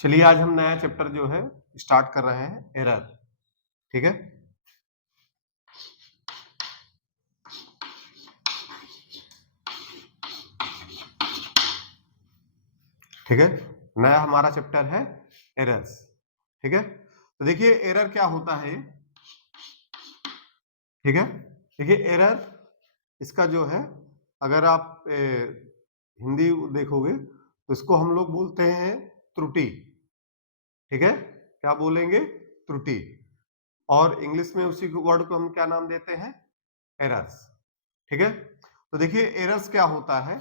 चलिए आज हम नया चैप्टर जो है स्टार्ट कर रहे हैं, एरर। ठीक है, ठीक है, नया हमारा चैप्टर है एरर्स। ठीक है, तो देखिए एरर क्या होता है। ठीक है, देखिए एरर इसका जो है, अगर आप हिंदी देखोगे तो इसको हम लोग बोलते हैं त्रुटि। ठीक है, क्या बोलेंगे? त्रुटि। और इंग्लिश में उसी वर्ड को हम क्या नाम देते हैं? एरर्स। ठीक है, तो देखिए एरर्स क्या होता है।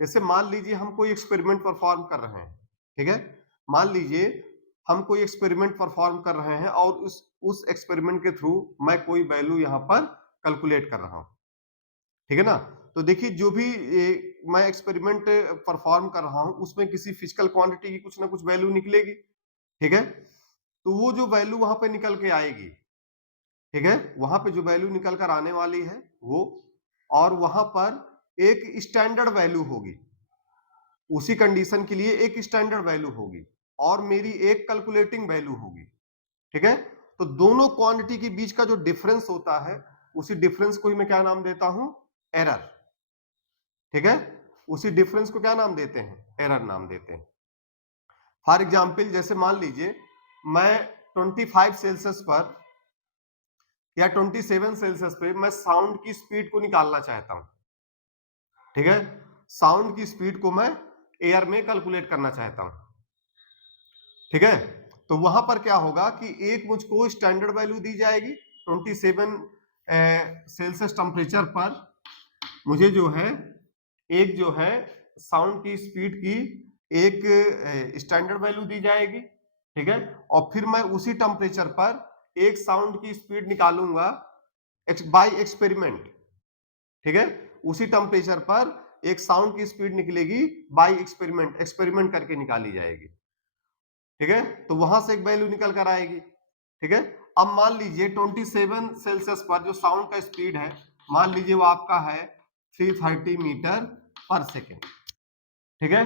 जैसे मान लीजिए हम कोई एक्सपेरिमेंट परफॉर्म कर रहे हैं। ठीक है, मान लीजिए हम कोई एक्सपेरिमेंट परफॉर्म कर रहे हैं और उस एक्सपेरिमेंट के थ्रू मैं कोई वैल्यू यहां पर कैलकुलेट कर रहा हूं। ठीक है ना, तो देखिए जो भी मैं एक्सपेरिमेंट परफॉर्म कर रहा हूं उसमें किसी फिजिकल क्वांटिटी की कुछ ना कुछ वैल्यू निकलेगी। ठीक है, तो वो जो वैल्यू वहां पे निकल के आएगी, ठीक है, वहां पे जो वैल्यू निकल कर आने वाली है वो, और वहां पर एक स्टैंडर्ड वैल्यू होगी, उसी कंडीशन के लिए एक स्टैंडर्ड वैल्यू होगी और मेरी एक कैलकुलेटिंग वैल्यू होगी। ठीक है, तो दोनों क्वांटिटी के बीच का जो डिफरेंस होता है उसी डिफरेंस को ही मैं क्या नाम देता हूं? एरर। ठीक है, उसी डिफरेंस को क्या नाम देते हैं? एरर नाम देते हैं। फॉर एग्जाम्पल जैसे मान लीजिए मैं 25 सेल्सियस पर या 27 सेल्सियस पे मैं साउंड की स्पीड को निकालना चाहता हूं। ठीक है, साउंड की स्पीड को मैं एयर में कैलकुलेट करना चाहता हूं। ठीक है, तो वहां पर क्या होगा कि एक मुझको स्टैंडर्ड वैल्यू दी जाएगी 27 सेल्सियस टेम्परेचर पर, मुझे जो है एक जो है साउंड की स्पीड की एक स्टैंडर्ड वैल्यू दी जाएगी। ठीक है, और फिर मैं उसी टेम्परेचर पर एक साउंड की स्पीड निकालूंगा बाय एक्सपेरिमेंट। ठीक है, उसी टेम्परेचर पर एक साउंड की स्पीड निकलेगी बाय एक्सपेरिमेंट, एक्सपेरिमेंट करके निकाली जाएगी। ठीक है, तो वहां से एक वैल्यू निकल कर आएगी। ठीक है, अब मान लीजिए 27 सेल्सियस पर जो साउंड का स्पीड है, मान लीजिए वो आपका है 330 मीटर पर सेकेंड। ठीक है,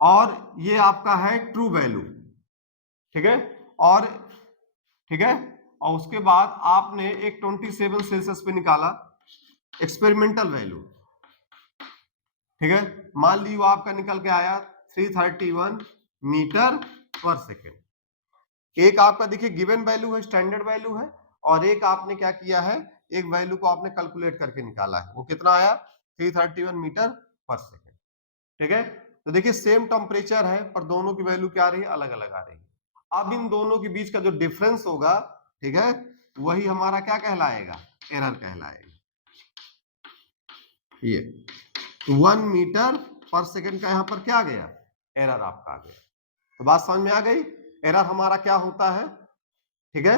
और ये आपका है ट्रू वैल्यू। ठीक है, और ठीक है, और उसके बाद आपने एक 27 सेल्सियस पे निकाला एक्सपेरिमेंटल वैल्यू। ठीक है, मान लीजिए आपका निकल के आया 331 मीटर पर सेकेंड। एक आपका देखिए गिवन वैल्यू है, स्टैंडर्ड वैल्यू है, और एक आपने क्या किया है, एक वैल्यू को आपने कैलकुलेट करके निकाला है। वो कितना आया? 331 मीटर पर सेकेंड। ठीक है, तो देखिए सेम टेम्परेचर है पर दोनों की वैल्यू क्या आ रही है? अलग अलग आ रही है। अब इन दोनों के बीच का जो डिफरेंस होगा, ठीक है, वही हमारा क्या कहलाएगा? एरर कहलाएगा। ये 1 मीटर पर सेकेंड का यहां पर क्या आ गया? एरर आपका आ गया। तो बात समझ में आ गई? एरर हमारा क्या होता है? ठीक है,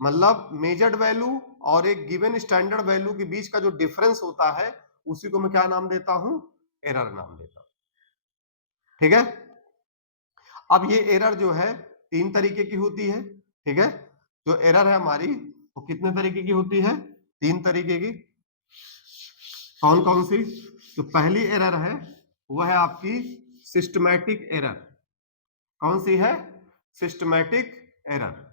मतलब मेजर्ड वैल्यू और एक गिवन स्टैंडर्ड वैल्यू के बीच का जो डिफरेंस होता है उसी को मैं क्या नाम देता हूं? एरर नाम देता हूं। ठीक है, अब ये एरर जो है 3 तरीके की होती है। ठीक है, जो एरर है हमारी वो कितने तरीके की होती है? 3 तरीके की। कौन कौन सी? जो पहली एरर है वह है आपकी सिस्टमैटिक एरर। कौन सी है? Systematic error.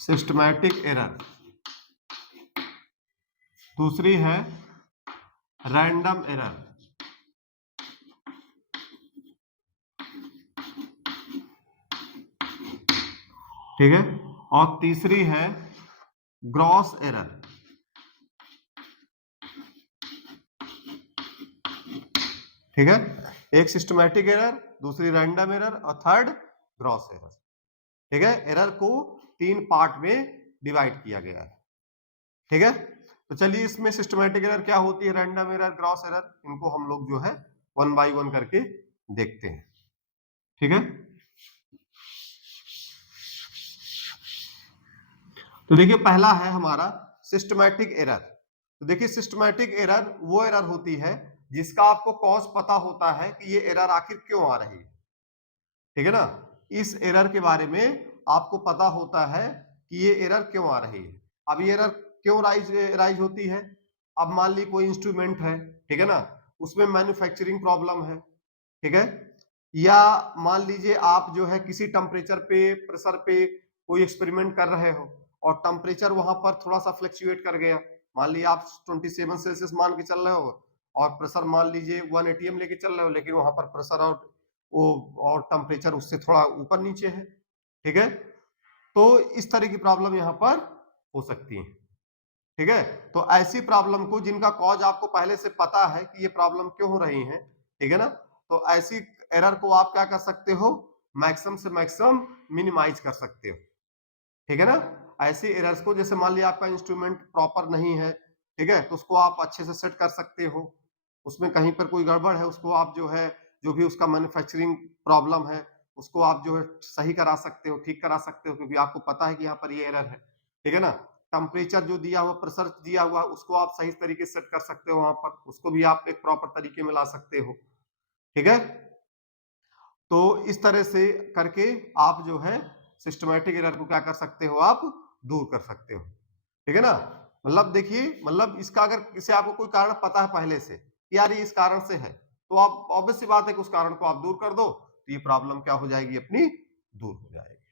Systematic error. दूसरी है रैंडम एरर। ठीक है, और तीसरी है ग्रॉस एरर। ठीक है, एक सिस्टमैटिक एरर, दूसरी रैंडम एरर और थर्ड ग्रॉस एरर। ठीक है, एरर को 3 पार्ट में डिवाइड किया गया है। ठीक है, तो चलिए इसमें सिस्टमैटिक एरर क्या होती है, रैंडम एरर, ग्रॉस एरर, इनको हम लोग जो है 1 बाय 1 करके देखते हैं। ठीक है, तो देखिए पहला है हमारा सिस्टमैटिक एरर। तो देखिए सिस्टमैटिक एरर वो एरर होती है जिसका आपको कॉज पता होता है कि ये एरर आखिर क्यों आ रही है। ठीक है ना, इस एरर के बारे में आपको पता होता है कि ये एरर क्यों आ रही है। अब ये एरर क्यों राइज होती है? अब मान ली कोई इंस्ट्रूमेंट है, ठीक है ना, उसमें मैन्युफैक्चरिंग प्रॉब्लम है, ठीक है, या मान लीजिए आप जो है किसी टेम्परेचर पे, प्रेशर पे कोई एक्सपेरिमेंट कर रहे हो और टेम्परेचर वहां पर थोड़ा सा फ्लक्चुएट कर गया, मान लीजिए आप 27 सेल्सियस मान के चल रहे हो और प्रेशर मान लीजिए 1 एटीएम लेके चल रहे हो, लेकिन वहां पर प्रेशर और टेम्परेचर उससे थोड़ा ऊपर नीचे है, ठीक है, तो इस तरह की प्रॉब्लम यहाँ पर हो सकती है, ठीक है। तो ऐसी प्रॉब्लम को जिनका कॉज आपको पहले से पता है कि ये प्रॉब्लम क्यों हो रही है, ठीक है ना, तो ऐसी एरर को आप क्या कर सकते हो, मैक्सिमम से मैक्सिमम मिनिमाइज कर सकते हो, ठीक है ना। ऐसी एरर्स को, जैसे मान लिया आपका इंस्ट्रूमेंट प्रॉपर नहीं है, ठीक है, तो उसको आप अच्छे से सेट कर सकते हो, उसमें कहीं पर कोई गड़बड़ है उसको आप जो है, जो भी उसका मैन्युफैक्चरिंग प्रॉब्लम है उसको आप जो है सही करा सकते हो, ठीक करा सकते हो, क्योंकि आपको पता है कि यहाँ पर ये एरर है, ठीक है ना। टेम्परेचर जो दिया हुआ, प्रेशर दिया हुआ, उसको आप सही तरीके से सेट कर सकते हो, वहां पर उसको भी आप एक प्रॉपर तरीके में ला सकते हो, ठीक है। तो इस तरह से करके आप जो है सिस्टमैटिक एरर को क्या कर सकते हो, आप दूर कर सकते हो, ठीक है ना। मतलब देखिए, मतलब इसका अगर किसी आपको कोई कारण पता है पहले से कि यार ये इस कारण से है, तो आप ऑब्वियस सी बात है कि उस कारण को आप दूर कर दो, तो ये प्रॉब्लम क्या हो जाएगी, अपनी दूर हो जाएगी।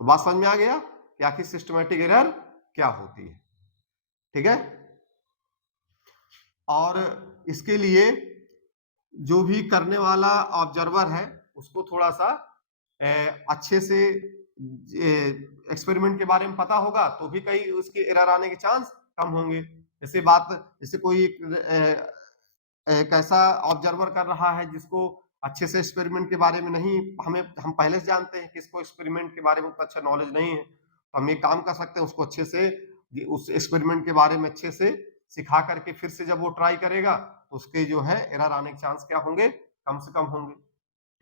तो बात समझ में आ गया कि आखिर सिस्टमैटिक एरर क्या होती है, ठीक है। और इसके लिए जो भी करने वाला ऑब्जर्वर है उसको थोड़ा सा अच्छे से एक्सपेरिमेंट के बारे में पता होगा, तो भी कई उसके एरर आने के चांस कम होंगे। जैसे कोई एक ऐसा ऑब्जर्वर कर रहा है जिसको अच्छे से एक्सपेरिमेंट के बारे में नहीं, हम पहले से जानते हैं कि इसको एक्सपेरिमेंट के बारे में उतना अच्छा नॉलेज नहीं है, तो हम ये काम कर सकते हैं, उसको अच्छे से उस एक्सपेरिमेंट के बारे में अच्छे से सिखा करके फिर से जब वो ट्राई करेगा तो उसके जो है एरर आने के चांस क्या होंगे, कम से कम होंगे,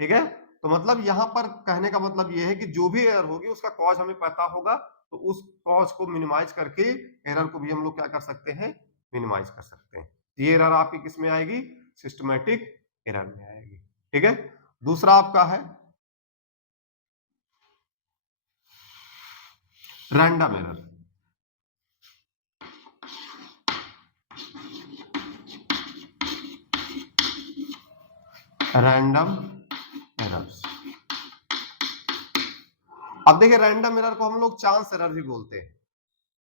ठीक है। तो मतलब यहाँ पर कहने का मतलब ये है कि जो भी एरर होगी उसका कॉज हमें पता होगा, तो उस कॉज को मिनिमाइज करके एरर को भी हम लोग क्या कर सकते हैं, मिनिमाइज कर सकते हैं। ये एरर आपकी किस में आएगी, सिस्टमैटिक एरर में आएगी, ठीक है। दूसरा आपका है रैंडम एरर। रैंडम एरर्स, अब देखिए रैंडम एरर को हम लोग चांस एरर भी बोलते हैं,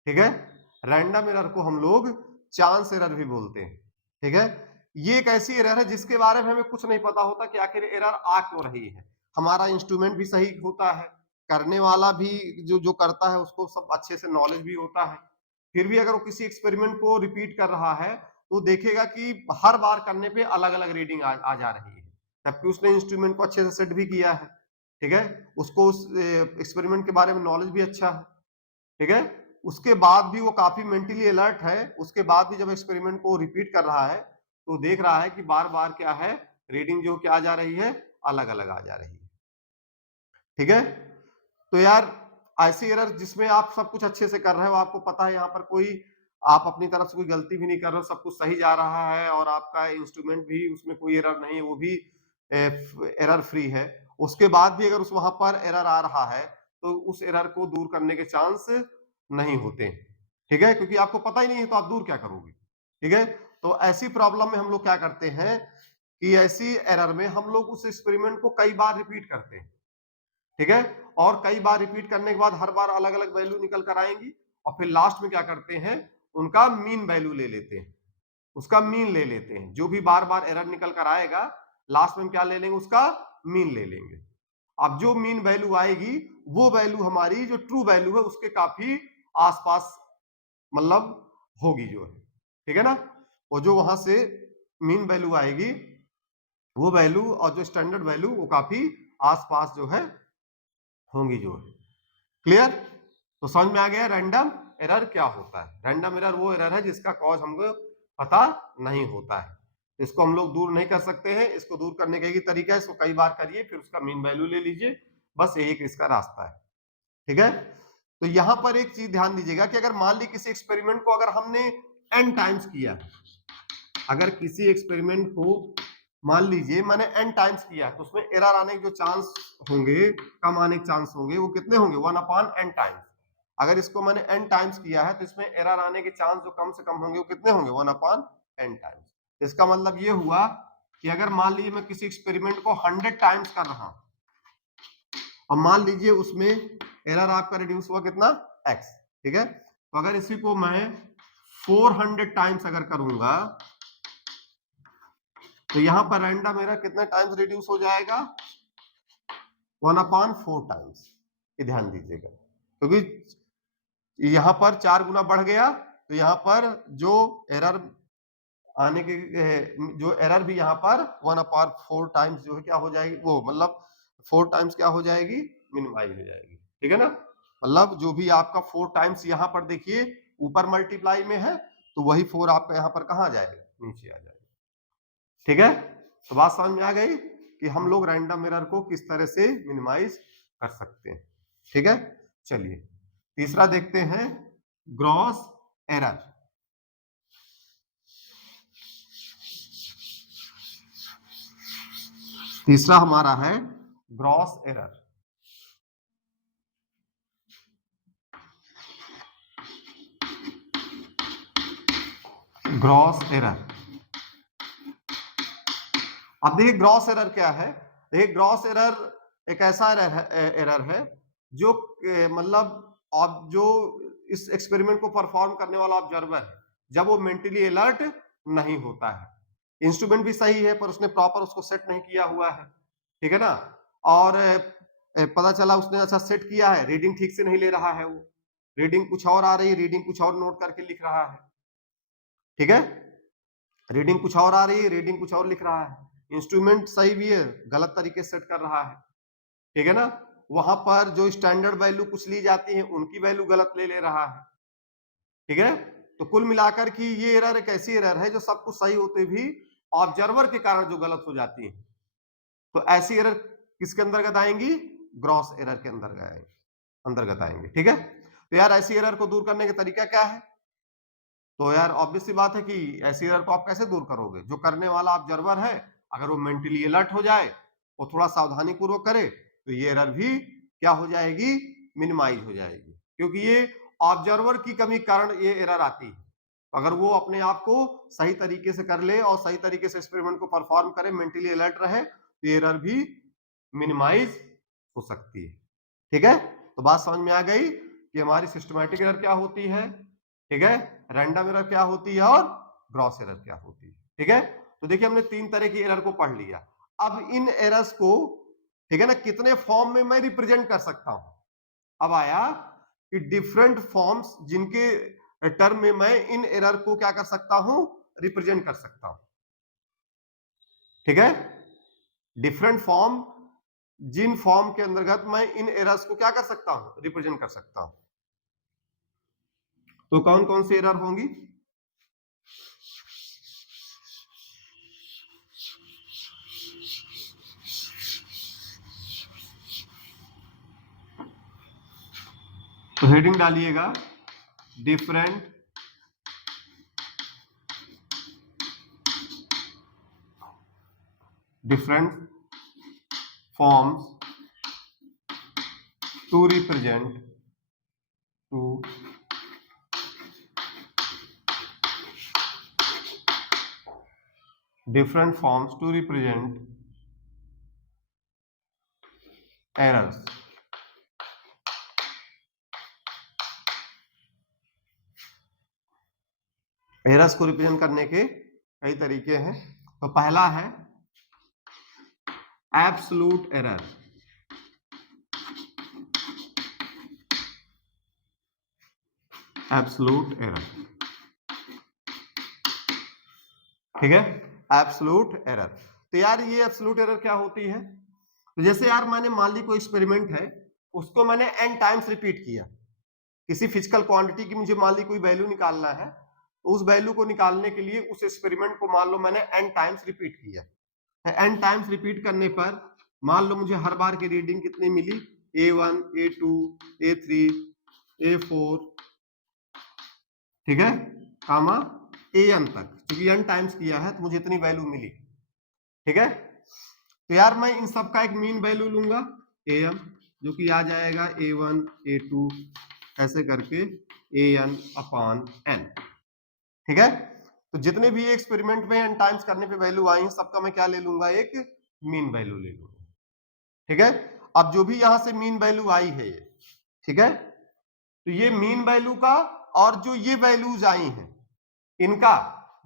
ठीक है। रैंडम एरर को हम लोग चांस एरर भी बोलते हैं, ठीक है। ये एक ऐसी एरर है जिसके बारे में हमें कुछ नहीं पता होता कि आखिर एरर आ क्यों रही है। हमारा इंस्ट्रूमेंट भी सही होता है, करने वाला भी जो जो करता है उसको सब अच्छे से नॉलेज भी होता है, फिर भी अगर वो किसी एक्सपेरिमेंट को रिपीट कर रहा है तो देखेगा कि हर बार करने पे अलग अलग रीडिंग आ जा रही है, जबकि उसने इंस्ट्रूमेंट को अच्छे से सेट भी किया है, ठीक है, उसको उस एक्सपेरिमेंट के बारे में नॉलेज भी अच्छा है, ठीक है, उसके बाद भी वो काफी मेंटली अलर्ट है, उसके बाद भी जब एक्सपेरिमेंट को रिपीट कर रहा है तो देख रहा है कि बार बार क्या है, रीडिंग जो क्या आ जा रही है, अलग अलग आ जा रही है, ठीक है। तो यार ऐसी एरर जिसमें आप सब कुछ अच्छे से कर रहे हो, आपको पता है यहाँ पर कोई आप अपनी तरफ से कोई गलती भी नहीं कर रहे हो, सब कुछ सही जा रहा है और आपका इंस्ट्रूमेंट भी उसमें कोई एरर नहीं है, वो भी एरर फ्री है, उसके बाद भी अगर उस वहां पर एरर आ रहा है तो उस एरर को दूर करने के चांस नहीं होते, ठीक है, क्योंकि आपको पता ही नहीं है तो आप दूर क्या करोगे, ठीक है। तो ऐसी प्रॉब्लम में हम लोग क्या करते हैं कि ऐसी एरर में हम लोग उस एक्सपेरिमेंट को कई बार रिपीट करते हैं, ठीक है, और कई बार रिपीट करने के बाद हर बार अलग अलग वैल्यू निकल कर आएंगी और फिर लास्ट में क्या करते हैं, उनका मीन वैल्यू ले लेते हैं, उसका मीन ले लेते हैं, जो भी बार बार एरर निकल कर आएगा लास्ट में क्या ले लेंगे, उसका मीन ले लेंगे। अब जो मीन वैल्यू आएगी वो वैल्यू हमारी जो ट्रू वैल्यू है उसके काफी आसपास मतलब होगी जो है, ठीक है ना, और जो वहां से मीन वैल्यू आएगी वो वैल्यू और जो स्टैंडर्ड वैल्यू वो काफी आसपास जो है होंगी जो है, क्लियर। तो समझ में आ गया रैंडम एरर क्या होता है। रैंडम एरर वो एरर है जिसका कॉज हमको पता नहीं होता है, इसको हम लोग दूर नहीं कर सकते हैं, इसको दूर करने का एक ही तरीका है, इसको कई बार करिए फिर उसका मीन वैल्यू ले लीजिए, बस यही एक इसका रास्ता है, ठीक है। तो यहां पर एक चीज ध्यान दीजिएगा कि अगर मान ली किसी एक्सपेरिमेंट को अगर हमने n टाइम्स किया, अगर किसी एक्सपेरिमेंट को मान लीजिए मैंने n टाइम्स किया तो उसमें एरर आने के जो चांस होंगे, कम आने के चांस होंगे, वो कितने होंगे, 1/n टाइम्स। अगर इसको मैंने n टाइम्स किया है तो इसमें एरर आने के चांस जो कम से कम होंगे वो कितने होंगे, 1/n टाइम्स। इसका मतलब ये हुआ कि अगर मान लीजिए मैं किसी एक्सपेरिमेंट को 100 टाइम्स कर रहा हूं और मान लीजिए उसमें एरर आपका रिड्यूस हुआ कितना, x, ठीक है। तो अगर इसी को मैं 400 टाइम्स अगर करूंगा तो यहां पर रैंडम एरर कितने टाइम्स रिड्यूस हो जाएगा, 1/4 टाइम्स। ये ध्यान दीजिएगा, क्योंकि यहां पर 4 गुना बढ़ गया तो यहां पर जो एरर आने के जो एरर भी यहां पर 1/4 टाइम्स जो है क्या हो जाएगी, वो मतलब 4 टाइम्स क्या हो जाएगी, मिनिमाइज हो जाएगी, ठीक है ना। मतलब जो भी आपका 4 टाइम्स यहां पर देखिए ऊपर मल्टीप्लाई में है तो वही 4 आपका यहां पर कहां जाएगा, नीचे आ जाएगा, ठीक है। तो बात समझ में आ गई कि हम लोग रैंडम एरर को किस तरह से मिनिमाइज कर सकते हैं, ठीक है। चलिए तीसरा देखते हैं, ग्रॉस एरर। तीसरा हमारा है ग्रॉस एरर। ग्रॉस एरर, अब देखिए ग्रॉस एरर क्या है। देखिए ग्रॉस एरर एक ऐसा एरर है जो मतलब आप जो इस एक्सपेरिमेंट को परफॉर्म करने वाला ऑब्जर्वर है जब वो मेंटली अलर्ट नहीं होता है, इंस्ट्रूमेंट भी सही है पर उसने प्रॉपर उसको सेट नहीं किया हुआ है, ठीक है ना। और पता चला उसने अच्छा सेट किया है, रीडिंग ठीक से नहीं ले रहा है, वो रीडिंग कुछ और आ रही है, रीडिंग कुछ और नोट करके लिख रहा है, ठीक है। रीडिंग कुछ और आ रही है, रीडिंग कुछ और लिख रहा है, इंस्ट्रूमेंट सही भी है, गलत तरीके से सेट कर रहा है, ठीक है ना। वहां पर जो स्टैंडर्ड वैल्यू कुछ ली जाती है उनकी वैल्यू गलत ले रहा है, ठीक है। तो कुल मिलाकर की ये एरर एक ऐसी एरर है जो सब कुछ सही होते भी ऑब्जर्वर के कारण जो गलत हो जाती है। तो ऐसी एरर किसके अंतर्गत आएंगी, ग्रॉस एरर के अंतर्गत आएंगे, ठीक है। तो यार ऐसी एरर को दूर करने का तरीका क्या है, तो यार ऑब्वियस सी बात है कि ऐसी एरर को आप कैसे दूर करोगे, जो करने वाला ऑब्जर्वर है अगर वो मेंटली अलर्ट हो जाए, वो थोड़ा सावधानी पूर्वक करे तो ये एरर भी क्या हो जाएगी, मिनिमाइज हो जाएगी, क्योंकि ये ऑब्जर्वर की कमी कारण ये एरर आती है। अगर वो अपने आप को सही तरीके से कर ले और सही तरीके से एक्सपेरिमेंट को परफॉर्म करे, मेंटली अलर्ट रहे, तो ये एरर भी मिनिमाइज हो सकती है, ठीक है। तो बात समझ में आ गई कि हमारी सिस्टमैटिक एरर क्या होती है, ठीक है, रैंडम एरर क्या होती है और ग्रॉस एरर क्या होती है, ठीक है। तो देखिए हमने 3 तरह की एरर को पढ़ लिया। अब इन एरर्स को, ठीक है ना, कितने फॉर्म में मैं रिप्रेजेंट कर सकता हूं। अब आया कि डिफरेंट फॉर्म्स जिनके टर्म में मैं इन एरर को क्या कर सकता हूं, रिप्रेजेंट कर सकता हूं, ठीक है। डिफरेंट फॉर्म, जिन फॉर्म के अंतर्गत मैं इन एरर्स को क्या कर सकता हूं, रिप्रेजेंट कर सकता हूं। तो कौन कौन सी एरर होंगी, तो हेडिंग डालिएगा different forms to represent different forms to represent errors। Errors को रिप्रेजेंट करने के कई तरीके हैं। तो पहला है एब्सोल्यूट एरर। एब्सोल्यूट एरर, ठीक है, एब्सोल्यूट एरर। तो यार ये एब्सोल्यूट एरर क्या होती है, तो जैसे यार मैंने मान ली कोई एक्सपेरिमेंट है, उसको मैंने n टाइम्स रिपीट किया, किसी फिजिकल क्वांटिटी की मुझे मान ली कोई वैल्यू निकालना है, तो उस वैल्यू को निकालने के लिए उस एक्सपेरिमेंट को मान लो मैंने n टाइम्स रिपीट किया। n टाइम्स रिपीट करने पर मान लो मुझे हर बार की रीडिंग कितनी मिली, A1 A2 A3 A4, ठीक है, कामा AN तक, क्योंकि n टाइम्स किया है तो मुझे इतनी वैल्यू मिली, ठीक है। तो यार मैं इन सब का एक मीन वैल्यू लूंगा AM, जो कि आ जाएगा A1 A2 ऐसे करके an/n। ठीक है, तो जितने भी एक्सपेरिमेंट में n टाइम्स करने पे वैल्यू आई है सबका मैं क्या ले लूंगा, एक मीन वैल्यू ले लूंगा। ठीक है, अब जो भी यहां से मीन वैल्यू आई है ये, ठीक है, तो ये मीन वैल्यू का और जो ये वैल्यूज आई हैं इनका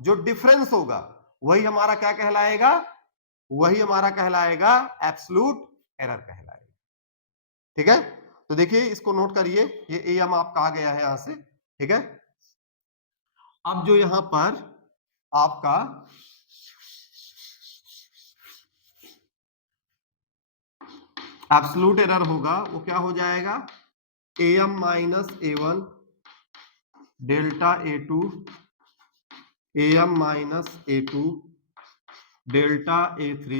जो डिफरेंस होगा वही हमारा क्या कहलाएगा, वही हमारा कहलाएगा एब्सोल्यूट एरर कहलाएगा। ठीक है, तो देखिए इसको नोट करिए, ये am आपका आ गया है यहां से। ठीक है, अब जो यहां पर आपका एब्सोल्यूट एरर होगा वो क्या हो जाएगा, am minus a1 delta a2 am minus a2 delta a3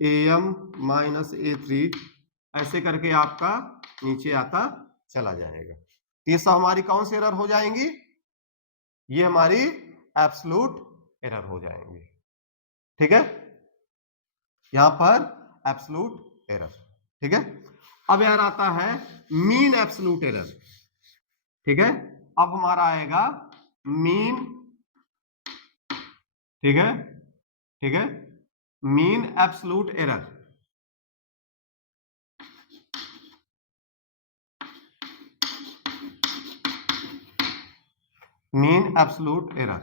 am minus a3 ऐसे करके आपका नीचे आता चला जाएगा। ये सब हमारी कौन सी एरर हो जाएंगी, ये हमारी एब्सोल्यूट एरर हो जाएंगे। ठीक है, यहां पर एब्सोल्यूट एरर। ठीक है, अब यार आता है मीन एब्सोल्यूट एरर। ठीक है, अब हमारा आएगा मीन, ठीक है, ठीक है, mean absolute error. Mean absolute error.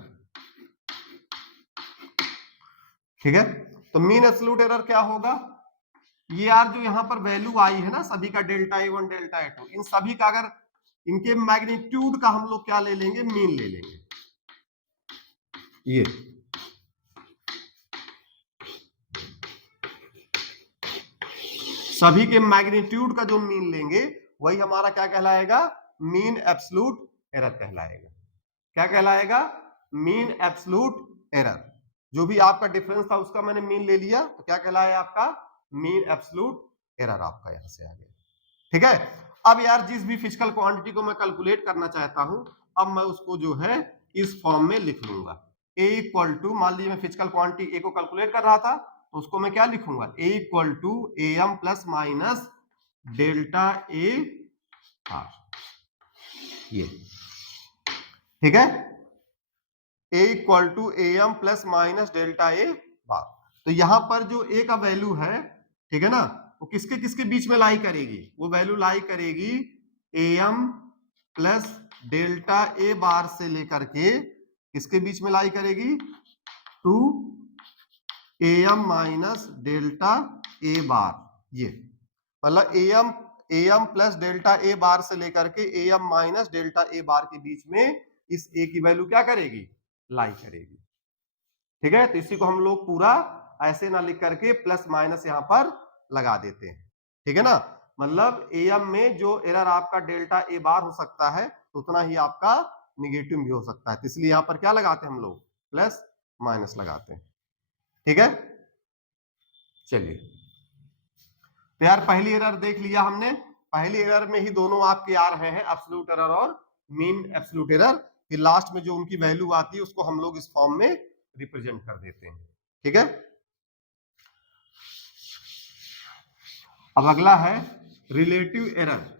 ठीक है, तो मीन एब्सोल्यूट एरर क्या होगा, ये यार जो यहां पर वैल्यू आई है ना सभी का, डेल्टा a1 डेल्टा a2, इन सभी का अगर इनके मैग्नीट्यूड का हम लोग क्या ले लेंगे, मीन ले लेंगे। ये सभी के मैग्नीट्यूड का जो मीन लेंगे वही हमारा क्या कहलाएगा, मीन एब्सोल्यूट एरर कहलाएगा। क्या कहलाएगा, मीन एब्सोल्यूट एरर। जो भी आपका डिफरेंस था उसका मैंने मीन ले लिया, तो क्या कहलाया आपका, मीन एब्सोल्यूट एरर आपका यहां से आ गया। ठीक है, अब यार जिस भी फिजिकल क्वांटिटी को मैं कैलकुलेट करना चाहता हूं, अब मैं उसको जो है इस फॉर्म में लिख लूंगा। a इक्वल टू, मान लीजिए मैं फिजिकल क्वांटिटी a को कैलकुलेट कर रहा था, तो उसको मैं क्या लिखूंगा, a equal to am plus minus delta a r, ये। ठीक है, a equal to am plus minus delta a bar. तो यहां पर जो a का वैल्यू है, ठीक है ना, वो किसके किसके बीच में लाई करेगी, वो वैल्यू लाई करेगी am plus delta a bar से लेकर के किसके बीच में लाई करेगी, to am minus delta a bar. ये मतलब am plus delta a bar से लेकर के am minus delta a bar के बीच में इस a की वैल्यू क्या करेगी, लाई करेगी। ठीक है, तो इसी को हम लोग पूरा ऐसे ना लिख करके प्लस माइनस यहां पर लगा देते हैं। ठीक है ना, मतलब am में जो एरर आपका डेल्टा a बार हो सकता है तो उतना ही आपका निगेटिव भी हो सकता है, तो इसलिए यहां पर क्या लगाते हैं हम लोग, प्लस माइनस लगाते हैं। ठीक है, चलिए, तो यार पहली एरर देख लिया हमने, पहली एरर में ही दोनों आपके आ रहे हैं, एब्सोल्यूट एरर और मीन एब्सोल्यूट एरर। फिर लास्ट में जो उनकी वैल्यू आती है उसको हम लोग इस फॉर्म में रिप्रेजेंट कर देते हैं। ठीक है, अब अगला है रिलेटिव एरर।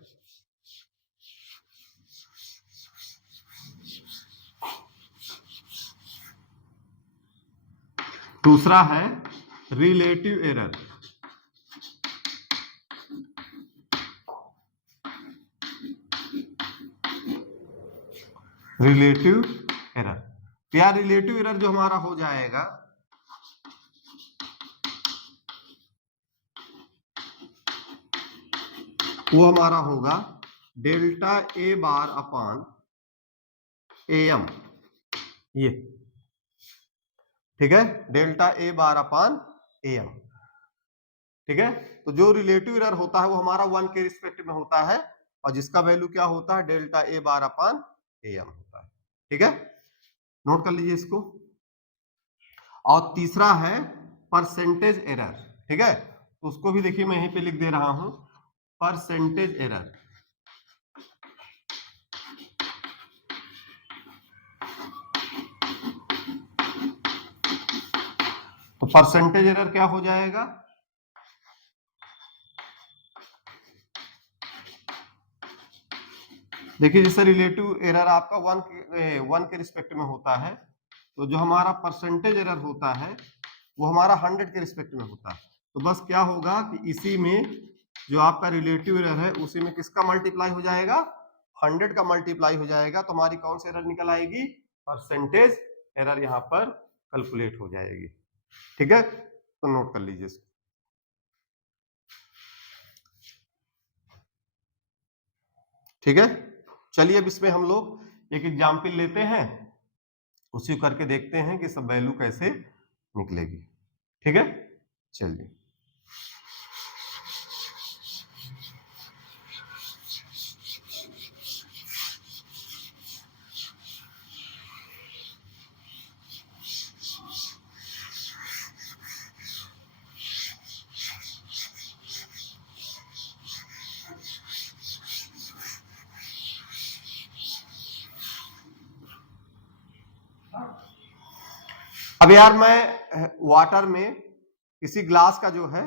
दूसरा है रिलेटिव एरर। रिलेटिव एरर, तो यार रिलेटिव एरर जो हमारा हो जाएगा, वो हमारा होगा delta A bar upon am, ये। ठीक है, delta A bar upon am। ठीक है, तो जो रिलेटिव एरर होता है वो हमारा 1 के रिस्पेक्ट में होता है, और जिसका वैल्यू क्या होता है, delta A bar upon am होता है। ठीक है, नोट कर लीजिए इसको। और तीसरा है परसेंटेज एरर। ठीक है, तो उसको भी देखिए मैं यहीं पे लिख दे रहा हूं, परसेंटेज एरर। तो परसेंटेज एरर क्या हो जाएगा, देखिए जैसे रिलेटिव एरर आपका वन के रिस्पेक्ट में होता है, तो जो हमारा परसेंटेज एरर होता है वो हमारा 100 के रिस्पेक्ट में होता है। तो बस क्या होगा कि इसी में जो आपका रिलेटिव एरर है उसी में किसका मल्टीप्लाई हो जाएगा, 100 का मल्टीप्लाई हो जाएगा, तो हमारी कौन सी एरर निकल आएगी, परसेंटेज एरर यहाँ पर कैलकुलेट हो जाएगी। ठीक है, तो नोट कर लीजिए इसको। ठीक है, चलिए अब इसमें हम लोग एक एग्जाम्पल लेते हैं, उसी करके देखते हैं कि सब वैल्यू कैसे निकलेगी। ठीक है, चलिए। अब यार मैं वाटर में किसी ग्लास का जो है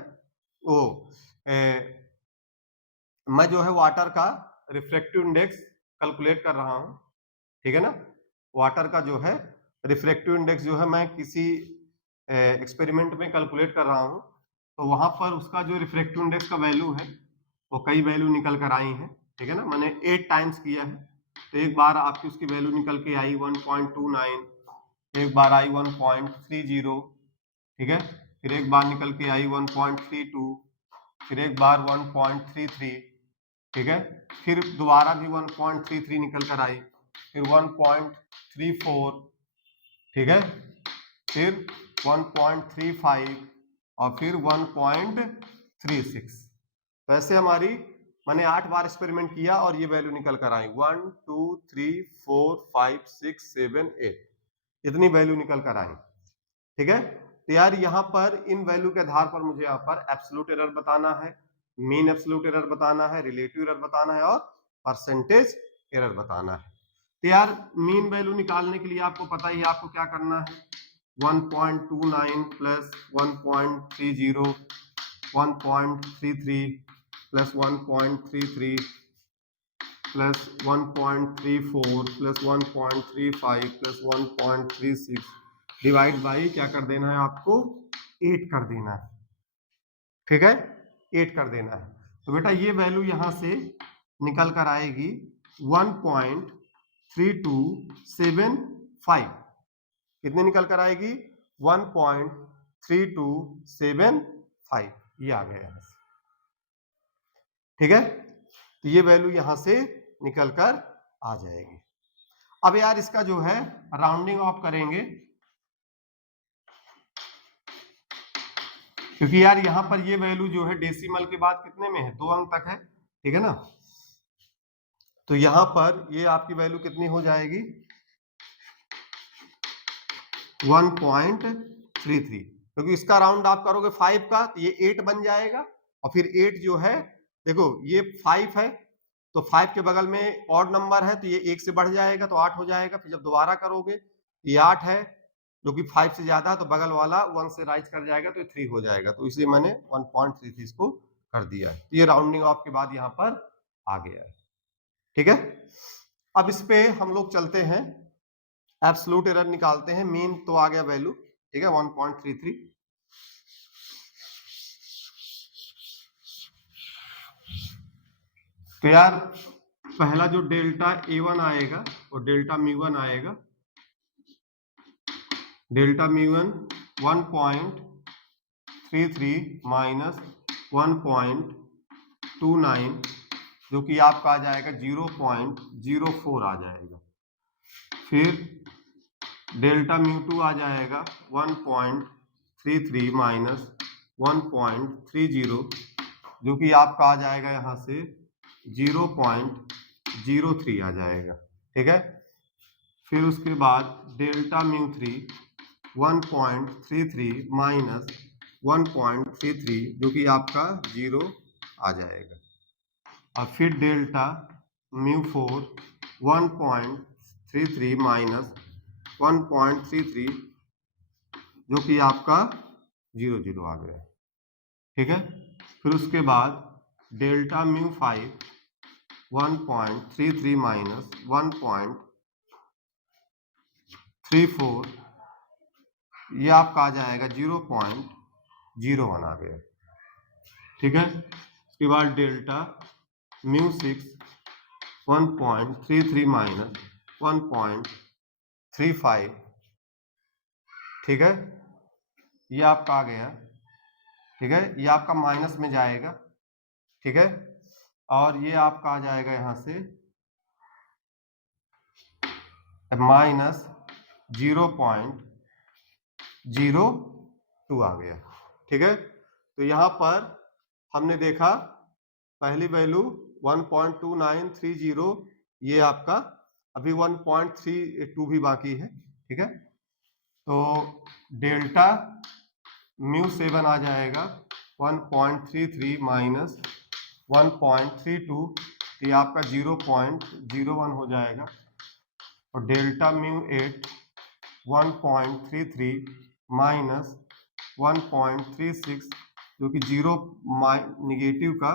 वो मैं जो है वाटर का रिफ्रैक्टिव इंडेक्स कैलकुलेट कर रहा हूं। ठीक है ना, वाटर का जो है रिफ्रैक्टिव इंडेक्स जो है मैं किसी एक्सपेरिमेंट में कैलकुलेट कर रहा हूं, तो वहां पर उसका जो रिफ्रैक्टिव इंडेक्स का वैल्यू है वो कई वैल्यू निकल कर आई हैं। ठीक है ना, मैंने 8 टाइम्स किया है, तो एक बार आपकी उसकी वैल्यू निकल के आई 1.29, एक बार आई 1.30, ठीक है, फिर एक बार निकल के आई 1.32, फिर एक बार 1.33, ठीक है, फिर दोबारा भी 1.33 निकल कर आई, फिर 1.34, ठीक है, फिर 1.35 और फिर 1.36। तो ऐसे हमारी मैंने 8 बार एक्सपेरिमेंट किया और ये वैल्यू निकल कर आई 1 2 3 4 5 6 7 8, इतनी वैल्यू निकल कर आई। ठीक है, तो यार यहाँ पर इन वैल्यू के आधार पर मुझे यहाँ पर एब्सोल्यूट एरर बताना है, मीन एब्सोल्यूट एरर बताना है, रिलेटिव एरर बताना है और परसेंटेज एरर बताना है। तो यार मीन वैल्यू निकालने के लिए आपको पता ही है आपको क्या करना है, 1.29 plus 1.30 1.33 plus 1.33 plus 1.34 plus 1.35 plus 1.36 divide by क्या कर देना है आपको, 8 कर देना है। ठीक है, 8 कर देना है, तो बेटा ये वैल्यू यहां से निकल कर आएगी 1.3275। कितनी निकल कर आएगी, 1.3275, ये आ गया यहां से। ठीक है, तो ये वैल्यू यहां से निकल कर आ जाएगी। अब यार इसका जो है राउंडिंग ऑफ करेंगे, क्योंकि यार यहां पर ये वैल्यू जो है डेसिमल के बाद कितने में है, 2 अंक तक है। ठीक है ना, तो यहां पर ये आपकी वैल्यू कितनी हो जाएगी, 1.33, क्योंकि इसका राउंड आप करोगे 5 का तो ये 8 बन जाएगा, और फिर 8 जो है देखो ये 5 है तो 5 के बगल में ऑड नंबर है तो ये 1 से बढ़ जाएगा तो 8 हो जाएगा, फिर जब दोबारा करोगे ये 8 है जो कि 5 से ज्यादा है तो बगल वाला 1 से राइज कर जाएगा तो ये 3 हो जाएगा, तो इसलिए मैंने 1.33 इसको कर दिया है। तो ये राउंडिंग ऑफ के बाद यहाँ पर आ गया है। ठीक है, अब इस पे हम लोग चलते हैं, एब्सोल्यूट एरर निकालते हैं, मीन तो आ गया वैल्यू, ठीक है 1.33। तो यार पहला जो डेल्टा A1 आएगा वो डेल्टा म्यू1 आएगा, डेल्टा म्यू1 1.33 माइनस 1.29 जो कि आपका आ जाएगा 0.04 आ जाएगा, फिर डेल्टा म्यू2 आ जाएगा 1.33 माइनस 1.30 जो कि आपका आ जाएगा यहाँ से 0.03 आ जाएगा। ठीक है, फिर उसके बाद डेल्टा म्यू3 1.33 माइनस 1.33 जो कि आपका 0 आ जाएगा, और फिर डेल्टा म्यू4 1.33 माइनस 1.33 जो कि आपका 0 आ गया। ठीक है, फिर उसके बाद डेल्टा म्यू5 1.33 माइनस 1.34, ये आपका आ जाएगा 0.01 आ गया। ठीक है, उसके बाद डेल्टा म्यू 6 1.33 माइनस 1.35, ठीक है, ये आपका आ गया। ठीक है, ये आपका माइनस में जाएगा। ठीक है, और ये आपका आ जाएगा यहां से माइनस 0.02 आ गया। ठीक है, तो यहां पर हमने देखा पहली वैल्यू 1.2930, ये आपका अभी 1.32 भी बाकी है। ठीक है, तो डेल्टा म्यू 7 आ जाएगा 1.33 माइनस 1.32, ये आपका 0.01 हो जाएगा। और डेल्टा म्यू 8 1.33 माइनस 1.36, जो कि निगेटिव का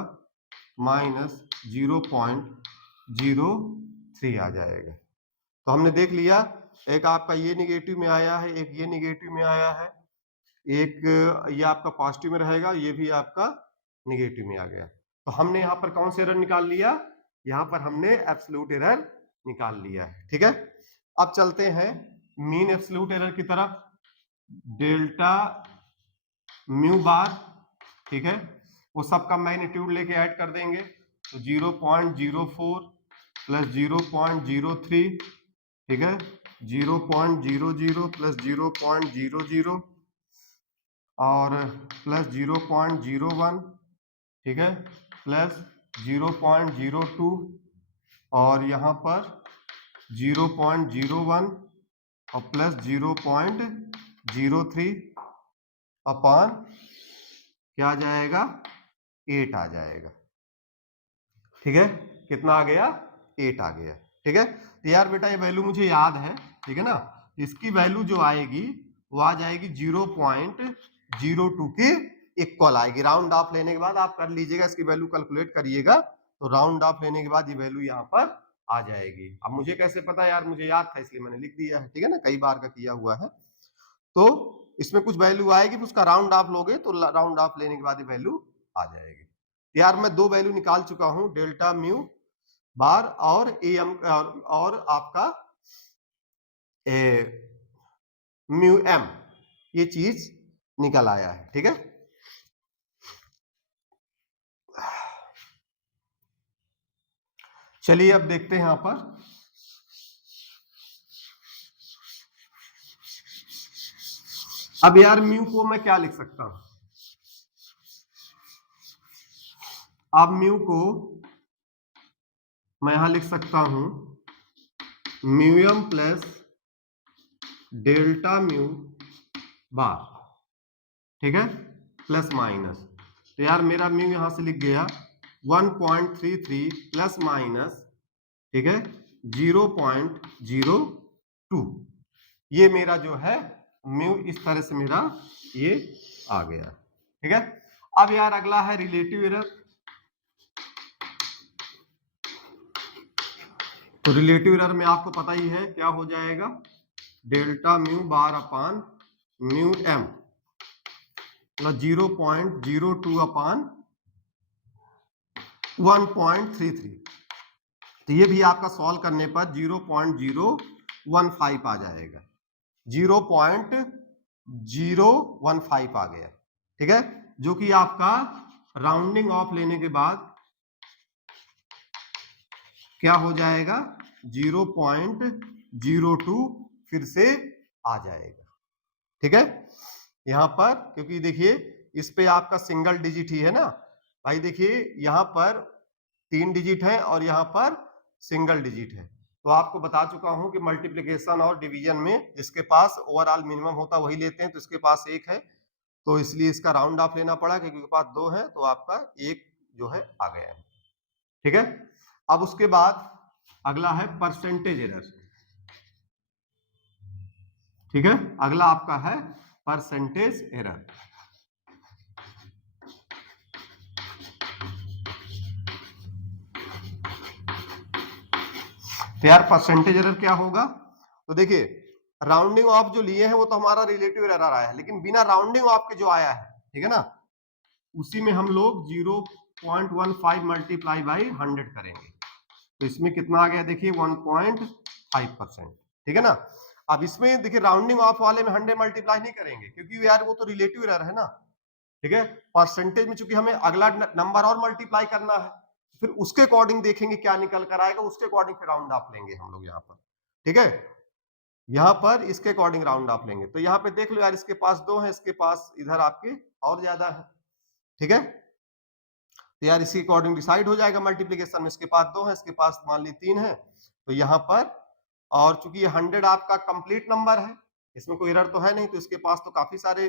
माइनस 0.03 आ जाएगा। तो हमने देख लिया, एक आपका ये निगेटिव में आया है, एक ये निगेटिव में आया है, एक ये आपका पॉजिटिव में रहेगा, ये भी आपका निगेटिव में आ गया। तो हमने यहाँ पर कौन सा एरर निकाल लिया? यहाँ पर हमने एब्सोल्यूट एरर निकाल लिया है। ठीक है, अब चलते हैं मीन एब्सोल्यूट एरर की तरफ। डेल्टा म्यू बार, ठीक है, वो सबका मैग्नीट्यूड लेके ऐड कर देंगे, तो 0.04 प्लस 0.03, ठीक है, 0.00 प्लस 0.00 और प्लस 0.01, ठीक है, प्लस 0.02 और यहाँ पर 0.01 और प्लस 0.03 अपॉन क्या आ जाएगा? 8 आ जाएगा। ठीक है, कितना आ गया? 8 आ गया। ठीक है, तो यार बेटा ये वैल्यू मुझे याद है, ठीक है ना, इसकी वैल्यू जो आएगी वो आ जाएगी 0.02 के इक्वल आएगी। राउंड ऑफ लेने के बाद आप कर लीजिएगा, इसकी वैल्यू कैलकुलेट करिएगा, तो राउंड ऑफ लेने के बाद ये वैल्यू यहाँ पर आ जाएगी। अब मुझे कैसे पता यार? मुझे याद था इसलिए मैंने लिख दिया है। ठीक है ना, कई बार का किया हुआ है। तो इसमें कुछ वैल्यू आएगी, उसका राउंड ऑफ लोगे तो राउंड ऑफ लेने के बाद ये वैल्यू आ जाएगी। यार मैं दो वैल्यू निकाल चुका हूं, डेल्टा म्यू बार और एम और आपका म्यू एम, ये चीज निकल आया है। ठीक है, चलिए अब देखते हैं यहां पर। अब यार म्यू को मैं क्या लिख सकता हूं? अब म्यू को मैं यहां लिख सकता हूं mu M plus delta mu bar, ठीक है, प्लस माइनस। तो यार मेरा म्यू यहां से लिख गया 1.33 प्लस माइनस, ठीक है, 0.02, ये मेरा जो है म्यू इस तरह से मेरा ये आ गया। ठीक है, अब यार अगला है रिलेटिव एरर। तो रिलेटिव एरर में आपको पता ही है क्या हो जाएगा? डेल्टा म्यू बार अपान म्यू एम प्लस 0.02 अपान 1.33। तो ये भी आपका सॉल्व करने पर 0.015 आ जाएगा, 0.015 आ गया। ठीक है, जो कि आपका राउंडिंग ऑफ लेने के बाद क्या हो जाएगा? 0.02 फिर से आ जाएगा। ठीक है, यहां पर क्योंकि देखिए इस पे आपका सिंगल डिजिट ही है ना भाई। देखिए यहां पर 3 डिजिट है और यहां पर सिंगल डिजिट है। तो आपको बता चुका हूं कि मल्टीप्लिकेशन और डिवीजन में जिसके पास ओवरऑल मिनिमम होता वही लेते हैं, तो इसके पास 1 है, तो इसलिए इसका राउंड ऑफ लेना पड़ा, क्योंकि इसके पास 2 है, तो आपका 1 जो है आ गया है। ठीक है, अब उसके बाद अगला है परसेंटेज एरर। ठीक है, अगला आपका है परसेंटेज एरर। तो यार परसेंटेज एरर क्या होगा, तो देखिए राउंडिंग ऑफ जो लिए हैं वो तो हमारा रिलेटिव एरर आया है, लेकिन बिना राउंडिंग ऑफ के जो आया है, ठीक है ना, उसी में हम लोग 0.15 मल्टीप्लाई बाई 100 करेंगे, तो इसमें कितना आ गया देखिए 1.5%, ठीक है ना। अब इसमें देखिए राउंडिंग ऑफ वाले में 100 मल्टीप्लाई नहीं करेंगे क्योंकि यार वो तो रिलेटिव एरर है ना, ठीक है। परसेंटेज में चूंकि हमें अगला नंबर और मल्टीप्लाई करना है, फिर उसके अकॉर्डिंग देखेंगे क्या निकल कर आएगा, उसके अकॉर्डिंग फिर राउंड ऑफ लेंगे हम लोग यहाँ पर, ठीक है। यहाँ पर इसके अकॉर्डिंग राउंड ऑफ लेंगे, तो यहाँ पे देख लो यार इसके पास 2 है, इसके पास इधर आपके और ज्यादा है, ठीक है। तो यार इसी अकॉर्डिंग डिसाइड हो जाएगा मल्टीप्लीकेशन में, इसके पास 2 है, इसके पास मान ली 3 है, तो यहाँ पर, और चूंकि ये 100 आपका कंप्लीट नंबर है, इसमें कोई एरर तो है नहीं, तो इसके पास तो काफी सारे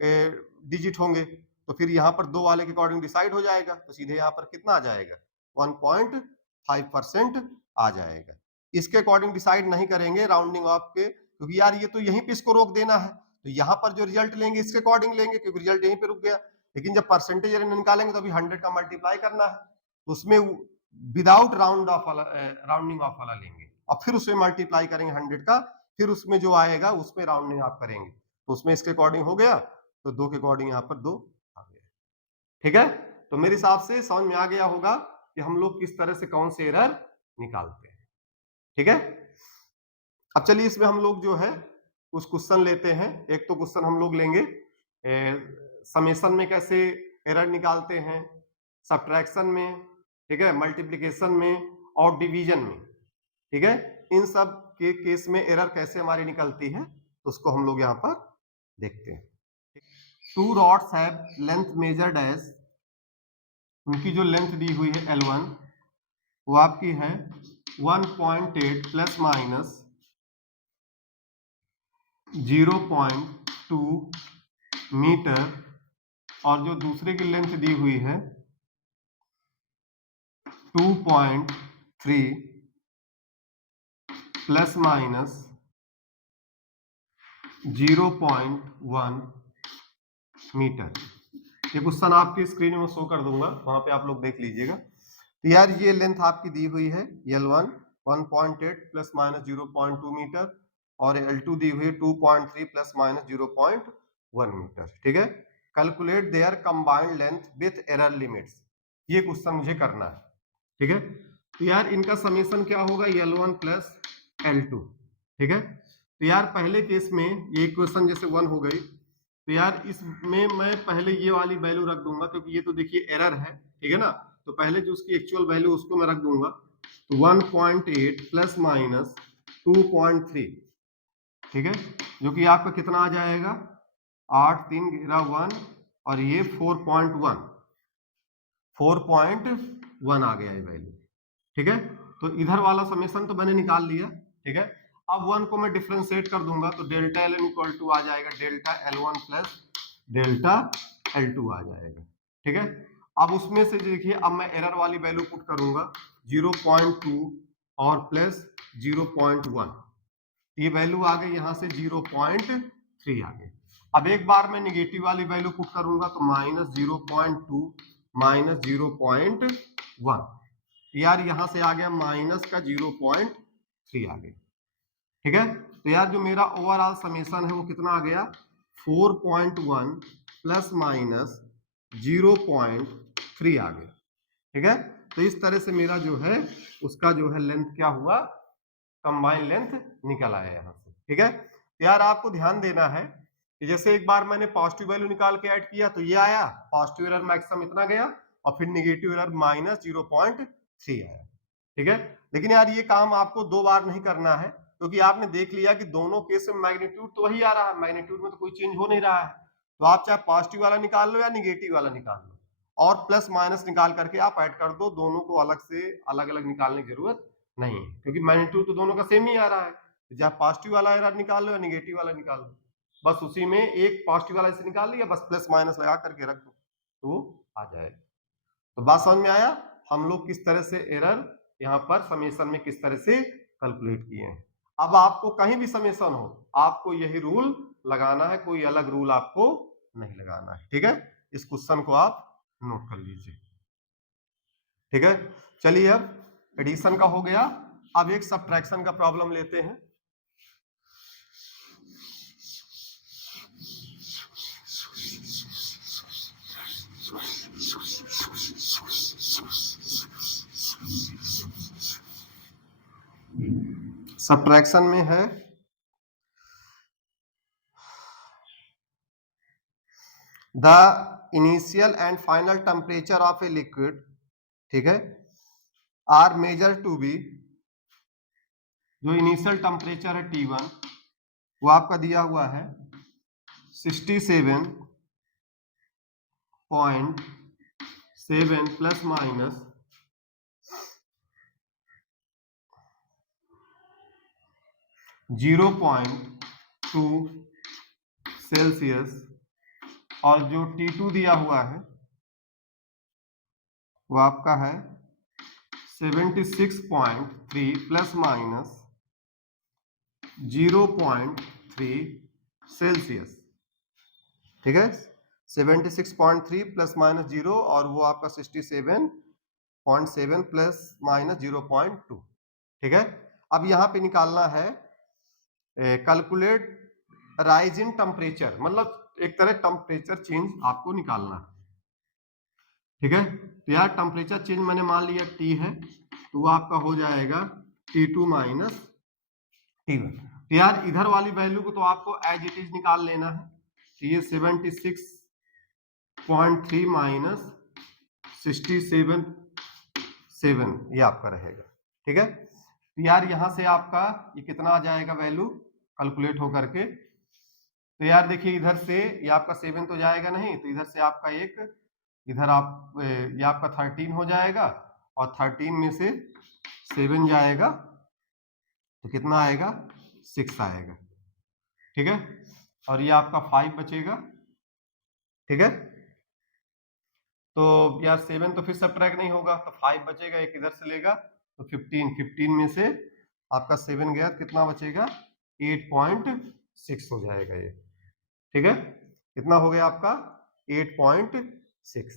डिजिट होंगे, तो फिर यहाँ पर 2 वाले के अकॉर्डिंग डिसाइड हो जाएगा, तो सीधे यहाँ पर कितना आ जाएगा 1.5% आ जाएगा। इसके अकॉर्डिंग डिसाइड नहीं करेंगे राउंडिंग ऑफ के, क्योंकि यार ये तो यहीं पे इसको रोक देना है, तो यहाँ पर जो रिजल्ट लेंगे इसके अकॉर्डिंग लेंगे क्योंकि रिजल्ट यहीं पे रुक गया, लेकिन जब परसेंटेज निकालेंगे तो अभी 100 का मल्टीप्लाई करना है, तो उसमें विदाउट राउंडिंग ऑफ वाला लेंगे और फिर उसमें मल्टीप्लाई करेंगे 100 का, फिर उसमें जो आएगा उसमें राउंडिंग ऑफ करेंगे, तो उसमें इसके अकॉर्डिंग हो गया, तो 2 के अकॉर्डिंग यहाँ पर 2 आ गया, ठीक है। तो मेरे हिसाब से समझ में आ गया होगा कि हम लोग किस तरह से कौन से एरर निकालते हैं, ठीक है। अब चलिए इसमें हम लोग जो है कुछ क्वेश्चन लेते हैं। एक तो क्वेश्चन हम लोग लेंगे समेशन में कैसे एरर निकालते हैं, सब्ट्रैक्शन में, ठीक है, मल्टीप्लिकेशन में और डिवीजन में, ठीक है, इन सब के केस में एरर कैसे हमारी निकलती है, तो उसको हम लोग यहाँ पर देखते हैं। 2 rods have length measured as, उनकी जो लेंथ दी हुई है L1 वो आपकी है 1.8 प्लस माइनस 0.2 मीटर, और जो दूसरे की लेंथ दी हुई है 2.3 प्लस माइनस 0.1 मीटर। ये क्वेश्चन आपकी स्क्रीन में शो कर दूंगा, वहां पे आप लोग देख लीजिएगा। तो यार ये लेंथ आपकी दी हुई है L1 1.8 प्लस माइनस 0.2 मीटर, और L2 दी हुई है 2.3 प्लस माइनस 0.1 मीटर, ठीक है। Calculate their combined length with error limits, ये क्वेश्चन मुझे करना है, ठीक है। तो यार इनका समेशन क्या होगा L1 प्लस L2, ठीक है। तो यार पहले केस में ये क्वेश्चन जैसे 1 हो गई, तो यार इसमें मैं पहले ये वाली वैल्यू रख दूंगा क्योंकि ये तो देखिए एरर है, ठीक है ना, तो पहले जो उसकी एक्चुअल वैल्यू उसको मैं रख दूंगा, तो 1.8 प्लस माइनस 2.3, ठीक है, जो कि आपका कितना आ जाएगा 8 3 घेरा 1, और ये 4.1 आ गया ये वैल्यू, ठीक है। तो इधर वाला समेशन तो मैंने निकाल लिया, ठीक है। अब 1 को मैं डिफरेंशिएट कर दूंगा, तो डेल्टा Ln इक्वल टू आ जाएगा delta L1 plus delta L2 आ जाएगा, ठीक है। अब उसमें से देखिए अब मैं एरर वाली वैल्यू पुट करूंगा 0.2 और प्लस 0.1, ये वैल्यू आ गई यहाँ से 0.3 आ गई। अब एक बार मैं निगेटिव वाली वैल्यू पुट करूंगा, तो माइनस 0.2 माइनस 0.1, यार यहां से आ गया माइनस का 0.3 आ गया, ठीक है। तो यार जो मेरा ओवरऑल समेशन है वो कितना आ गया 4.1 प्लस माइनस 0.3 आ गया, ठीक है। तो इस तरह से मेरा जो है उसका जो है लेंथ क्या हुआ, कंबाइन लेंथ निकल आया यहाँ से, ठीक है। यार आपको ध्यान देना है कि जैसे एक बार मैंने पॉजिटिव वैल्यू निकाल के ऐड किया तो ये आया पॉजिटिव एरर मैक्सिमम इतना गया, और फिर निगेटिव एरर माइनस 0.3 आया, ठीक है। लेकिन यार ये काम आपको 2 बार नहीं करना है, क्योंकि आपने देख लिया कि दोनों केस में मैग्नीट्यूड तो वही आ रहा है, मैग्नीट्यूड में तो कोई चेंज हो नहीं रहा है, तो आप चाहे पॉजिटिव वाला निकाल लो या निगेटिव वाला निकाल लो, और प्लस माइनस निकाल करके आप ऐड कर दो, दोनों को अलग से अलग अलग निकालने की जरूरत नहीं है, क्योंकि मैग्नीट्यूड तो दोनों का सेम ही आ रहा है, चाहे पॉजिटिव वाला एरर निकाल लो या निगेटिव वाला निकाल लो, बस उसी में एक पॉजिटिव वाला इसे निकाल लिया, बस प्लस माइनस लगा करके रख दो तो आ जाएगा। तो बात समझ में आया हम लोग किस तरह से एरर यहाँ पर समेशन में किस तरह से कैलकुलेट किए हैं। अब आपको कहीं भी समेशन हो आपको यही रूल लगाना है, कोई अलग रूल आपको नहीं लगाना है, ठीक है। इस क्वेश्चन को आप नोट कर लीजिए, ठीक है। चलिए अब एडिशन का हो गया, अब एक सब्ट्रैक्शन का प्रॉब्लम लेते हैं। सब्ट्रैक्शन में है the initial and final temperature of a liquid, ठीक है, आर मेजर टू बी, जो इनिशियल टेम्परेचर है T1 वो आपका दिया हुआ है 67.7 प्लस माइनस 0.2 सेल्सियस, और जो T2 दिया हुआ है वो आपका है 76.3 प्लस माइनस 0.3 सेल्सियस, ठीक है, 76.3 प्लस माइनस 0 और वो आपका 67.7 प्लस माइनस 0.2, ठीक है। अब यहाँ पे निकालना है कैलकुलेट राइज इन टेम्परेचर, मतलब एक तरह टेम्परेचर चेंज आपको निकालना है, ठीक है। तो यार टेम्परेचर चेंज मैंने मान लिया T है, तो वो आपका हो जाएगा T2 माइनस T1। तो यार इधर वाली वैल्यू को तो आपको एज इट इज निकाल लेना है। तो ये 76.3 माइनस 67.7 ये आपका रहेगा, ठीक है। तो यार यहां से आपका ये कितना आ जाएगा वैल्यू कैलकुलेट होकर के। तो यार देखिए इधर से ये आपका 7 तो जाएगा नहीं, तो इधर से आपका एक इधर आप ये आपका 13 हो जाएगा, और 13 में से 7 जाएगा तो कितना आएगा 6 आएगा, ठीक है। और ये आपका 5 बचेगा, ठीक है। तो यार 7 तो फिर सब्ट्रैक्ट नहीं होगा, तो 5 बचेगा, एक इधर से लेगा तो 15 में से आपका 7 गया, कितना बचेगा 8.6 हो जाएगा ये, ठीक है। कितना हो गया आपका 8.6।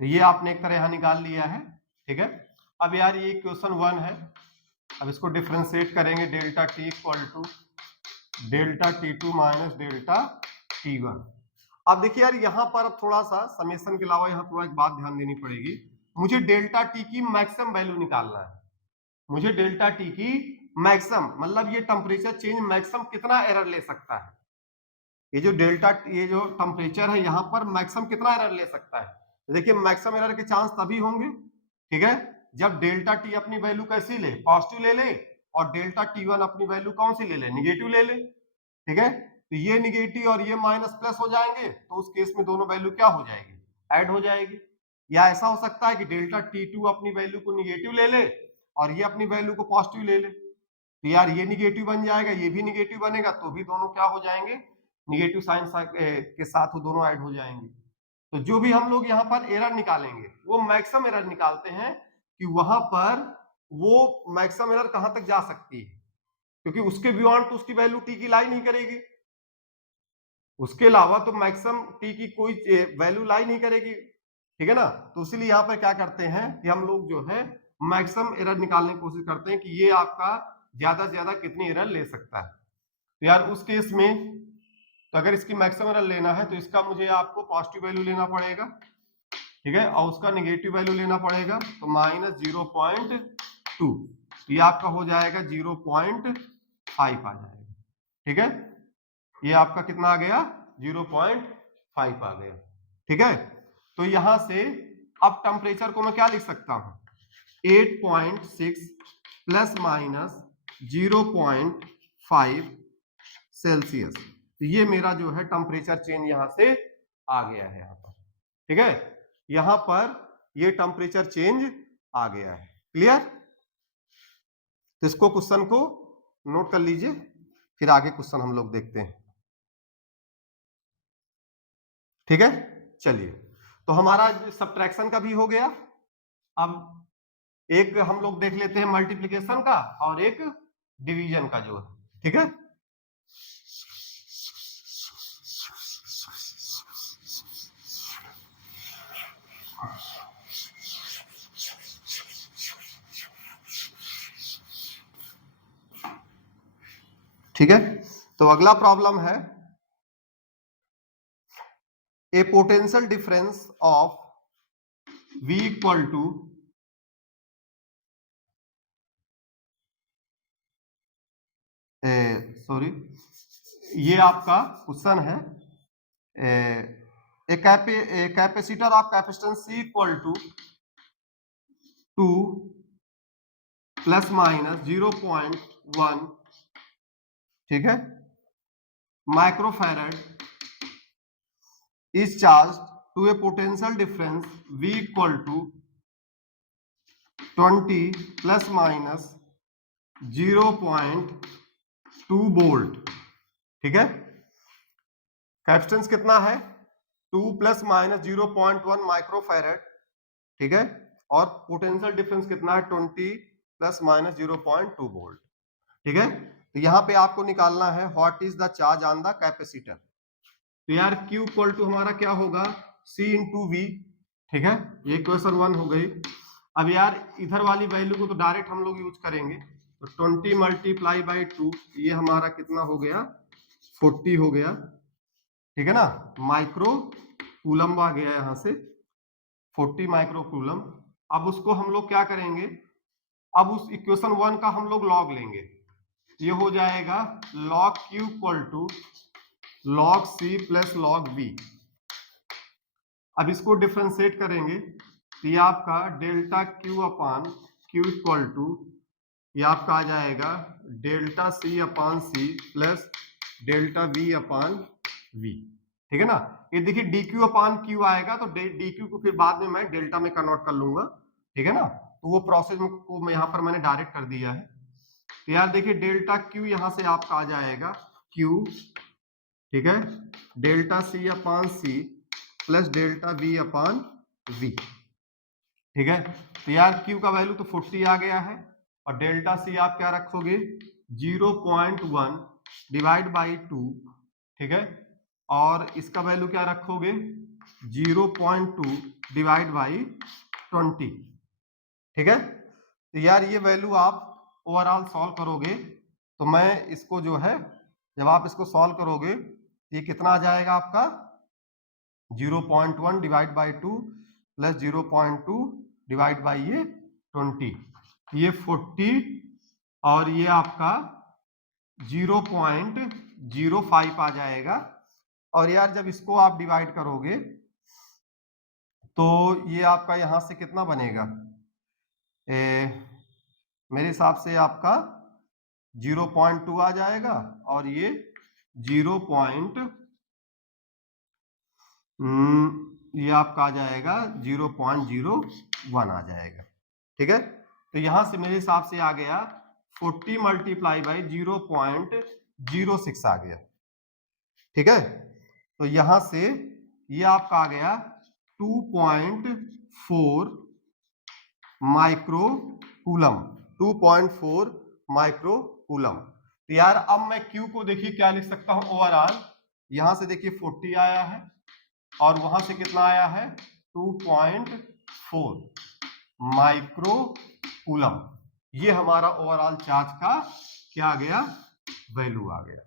तो ये आपने एक तरह यहाँ निकाल लिया है, ठीक है। अब यार ये क्वेश्चन 1 है, अब इसको डिफरेंशिएट करेंगे, delta T equal to delta T2 minus delta T1। अब देखिए यार यहाँ पर अब थोड़ा सा समेशन के अलावा यहाँ थोड़ा एक बात ध्यान देनी पड़ेगी, मुझे डेल्टा T की मैक्सिमम वैल्यू निकालना है। मुझे डेल्टा T की मैक्सिमम मतलब ये टेम्परेचर चेंज मैक्सिमम कितना एरर ले सकता है, ये जो टेम्परेचर है यहाँ पर मैक्सिमम कितना एरर ले सकता है। तो देखिए मैक्सिमम एरर के चांस तभी होंगे, ठीक है, जब डेल्टा T अपनी वैल्यू कैसी ले, पॉजिटिव ले ले, और डेल्टा T1 अपनी वैल्यू कौन सी ले ले, निगेटिव ले ले, ठीक है। तो ये निगेटिव और ये माइनस प्लस हो जाएंगे, तो उस केस में दोनों वैल्यू क्या हो जाएगी, ऐड हो जाएगी। या ऐसा हो सकता है कि डेल्टा T2 अपनी वैल्यू को निगेटिव ले ले और ये अपनी वैल्यू को पॉजिटिव ले ले, तो यार ये निगेटिव बन जाएगा, ये भी निगेटिव बनेगा, तो भी दोनों क्या हो जाएंगे, निगेटिव साइन के साथ वो दोनों ऐड हो जाएंगे। तो जो भी हम लोग यहाँ पर एरर निकालेंगे वो मैक्सिमम एरर निकालते हैं कि वहां पर वो मैक्सिमम एरर कहां तक जा सकती है, क्योंकि उसके बियॉन्ड तो उसकी वैल्यू T की लाई नहीं करेगी, उसके अलावा तो मैक्सिमम T की कोई वैल्यू लाई नहीं करेगी, ठीक है ना। तो इसीलिए यहाँ पर क्या करते हैं कि हम लोग जो है मैक्सिमम एरर निकालने की कोशिश करते हैं कि ये आपका ज्यादा से ज्यादा कितनी एरर ले सकता है। तो यार उस केस में तो अगर इसकी मैक्सिमम एरर लेना है तो इसका मुझे आपको पॉजिटिव वैल्यू लेना पड़ेगा, ठीक है, और उसका निगेटिव वैल्यू लेना पड़ेगा, तो माइनस 0.2, ये आपका हो जाएगा 0.5 आ जाएगा, ठीक है। ये आपका कितना आ गया 0.5 आ गया, ठीक है। तो यहां से अब टेम्परेचर को मैं क्या लिख सकता हूं 8.6 प्लस माइनस 0.5 सेल्सियस, तो ये मेरा जो है टेम्परेचर चेंज यहां से आ गया है यहाँ पर, ठीक है। यहां पर ये टेम्परेचर चेंज आ गया है, क्लियर। तो इसको क्वेश्चन को नोट कर लीजिए, फिर आगे क्वेश्चन हम लोग देखते हैं, ठीक है। चलिए तो हमारा सब्ट्रैक्शन का भी हो गया, अब एक हम लोग देख लेते हैं मल्टीप्लिकेशन का और एक डिवीजन का जो है, ठीक है। ठीक है, तो अगला प्रॉब्लम है a potential difference of V equal to sorry, ये आपका क्वेश्चन है a capacitor of capacitance C equal to 2 plus minus 0.1, ठीक है, microfarad is charged to a potential difference V equal to 20 plus minus 0.2 volt, ठीक है। Capacitance कितना है 2 plus minus 0.1 microfarad, ठीक है, और पोटेंशियल डिफरेंस कितना है 20 प्लस माइनस 0.2 वोल्ट, ठीक है। तो यहां पे आपको निकालना है what is the charge on the capacitor. तो यार Q इक्वल टू हमारा क्या होगा C इंटू V, ठीक है, ये क्वेश्चन 1 हो गई। अब यार इधर वाली वैल्यू को तो डायरेक्ट हम लोग यूज करेंगे, तो 20 मल्टीप्लाई बाई 2, ये हमारा कितना हो गया 40 हो गया, ठीक है ना, माइक्रो कूलम आ गया यहां से 40 माइक्रो कूलम। अब उसको हम लोग क्या करेंगे, अब उस इक्वेशन 1 का हम लोग लॉग लेंगे, ये हो जाएगा log Q equal to log C plus log V। अब इसको डिफ्रेंशिएट करेंगे तो ये आपका delta Q upon Q equal to ये आपका आ जाएगा delta C upon C plus delta V upon V, ठीक है ना। ये देखिए dq अपान Q आएगा तो dq को फिर बाद में मैं डेल्टा में कन्वर्ट कर लूंगा, ठीक है ना, तो वो प्रोसेस को मैं यहाँ पर मैंने डायरेक्ट कर दिया है। तो यार देखिए डेल्टा Q यहाँ से आपका आ जाएगा Q, ठीक है, delta C upon C plus delta V upon V, ठीक है। तो यार Q का वैल्यू तो 40 आ गया है और डेल्टा C आप क्या रखोगे 0.1 डिवाइड बाई 2, ठीक है, और इसका वैल्यू क्या रखोगे 0.2 डिवाइड बाई 20, ठीक है। तो यार ये वैल्यू आप ओवरऑल सॉल्व करोगे तो मैं इसको जो है जब आप इसको सॉल्व करोगे तो ये कितना आ जाएगा आपका 0.1 divide by 2 plus 0.2 divide by ये 20, ये 40 और ये आपका 0.05 आ जाएगा। और यार जब इसको आप डिवाइड करोगे तो ये आपका यहां से कितना बनेगा, मेरे हिसाब से आपका 0.2 आ जाएगा और ये 0. ये आपका आ जाएगा 0.01 आ जाएगा, ठीक है। तो यहां से मेरे हिसाब से आ गया 40 मल्टीप्लाई बाई 0.06 आ गया, ठीक है। तो यहां से ये आपका आ गया 2.4 माइक्रो कूलम, 2.4 माइक्रो कूलम। तो यार अब मैं Q को देखिए क्या लिख सकता हूं ओवरऑल, यहां से देखिए 40 आया है और वहां से कितना आया है 2.4 माइक्रो कूलम, ये हमारा ओवरऑल चार्ज का क्या आ गया वैल्यू आ गया,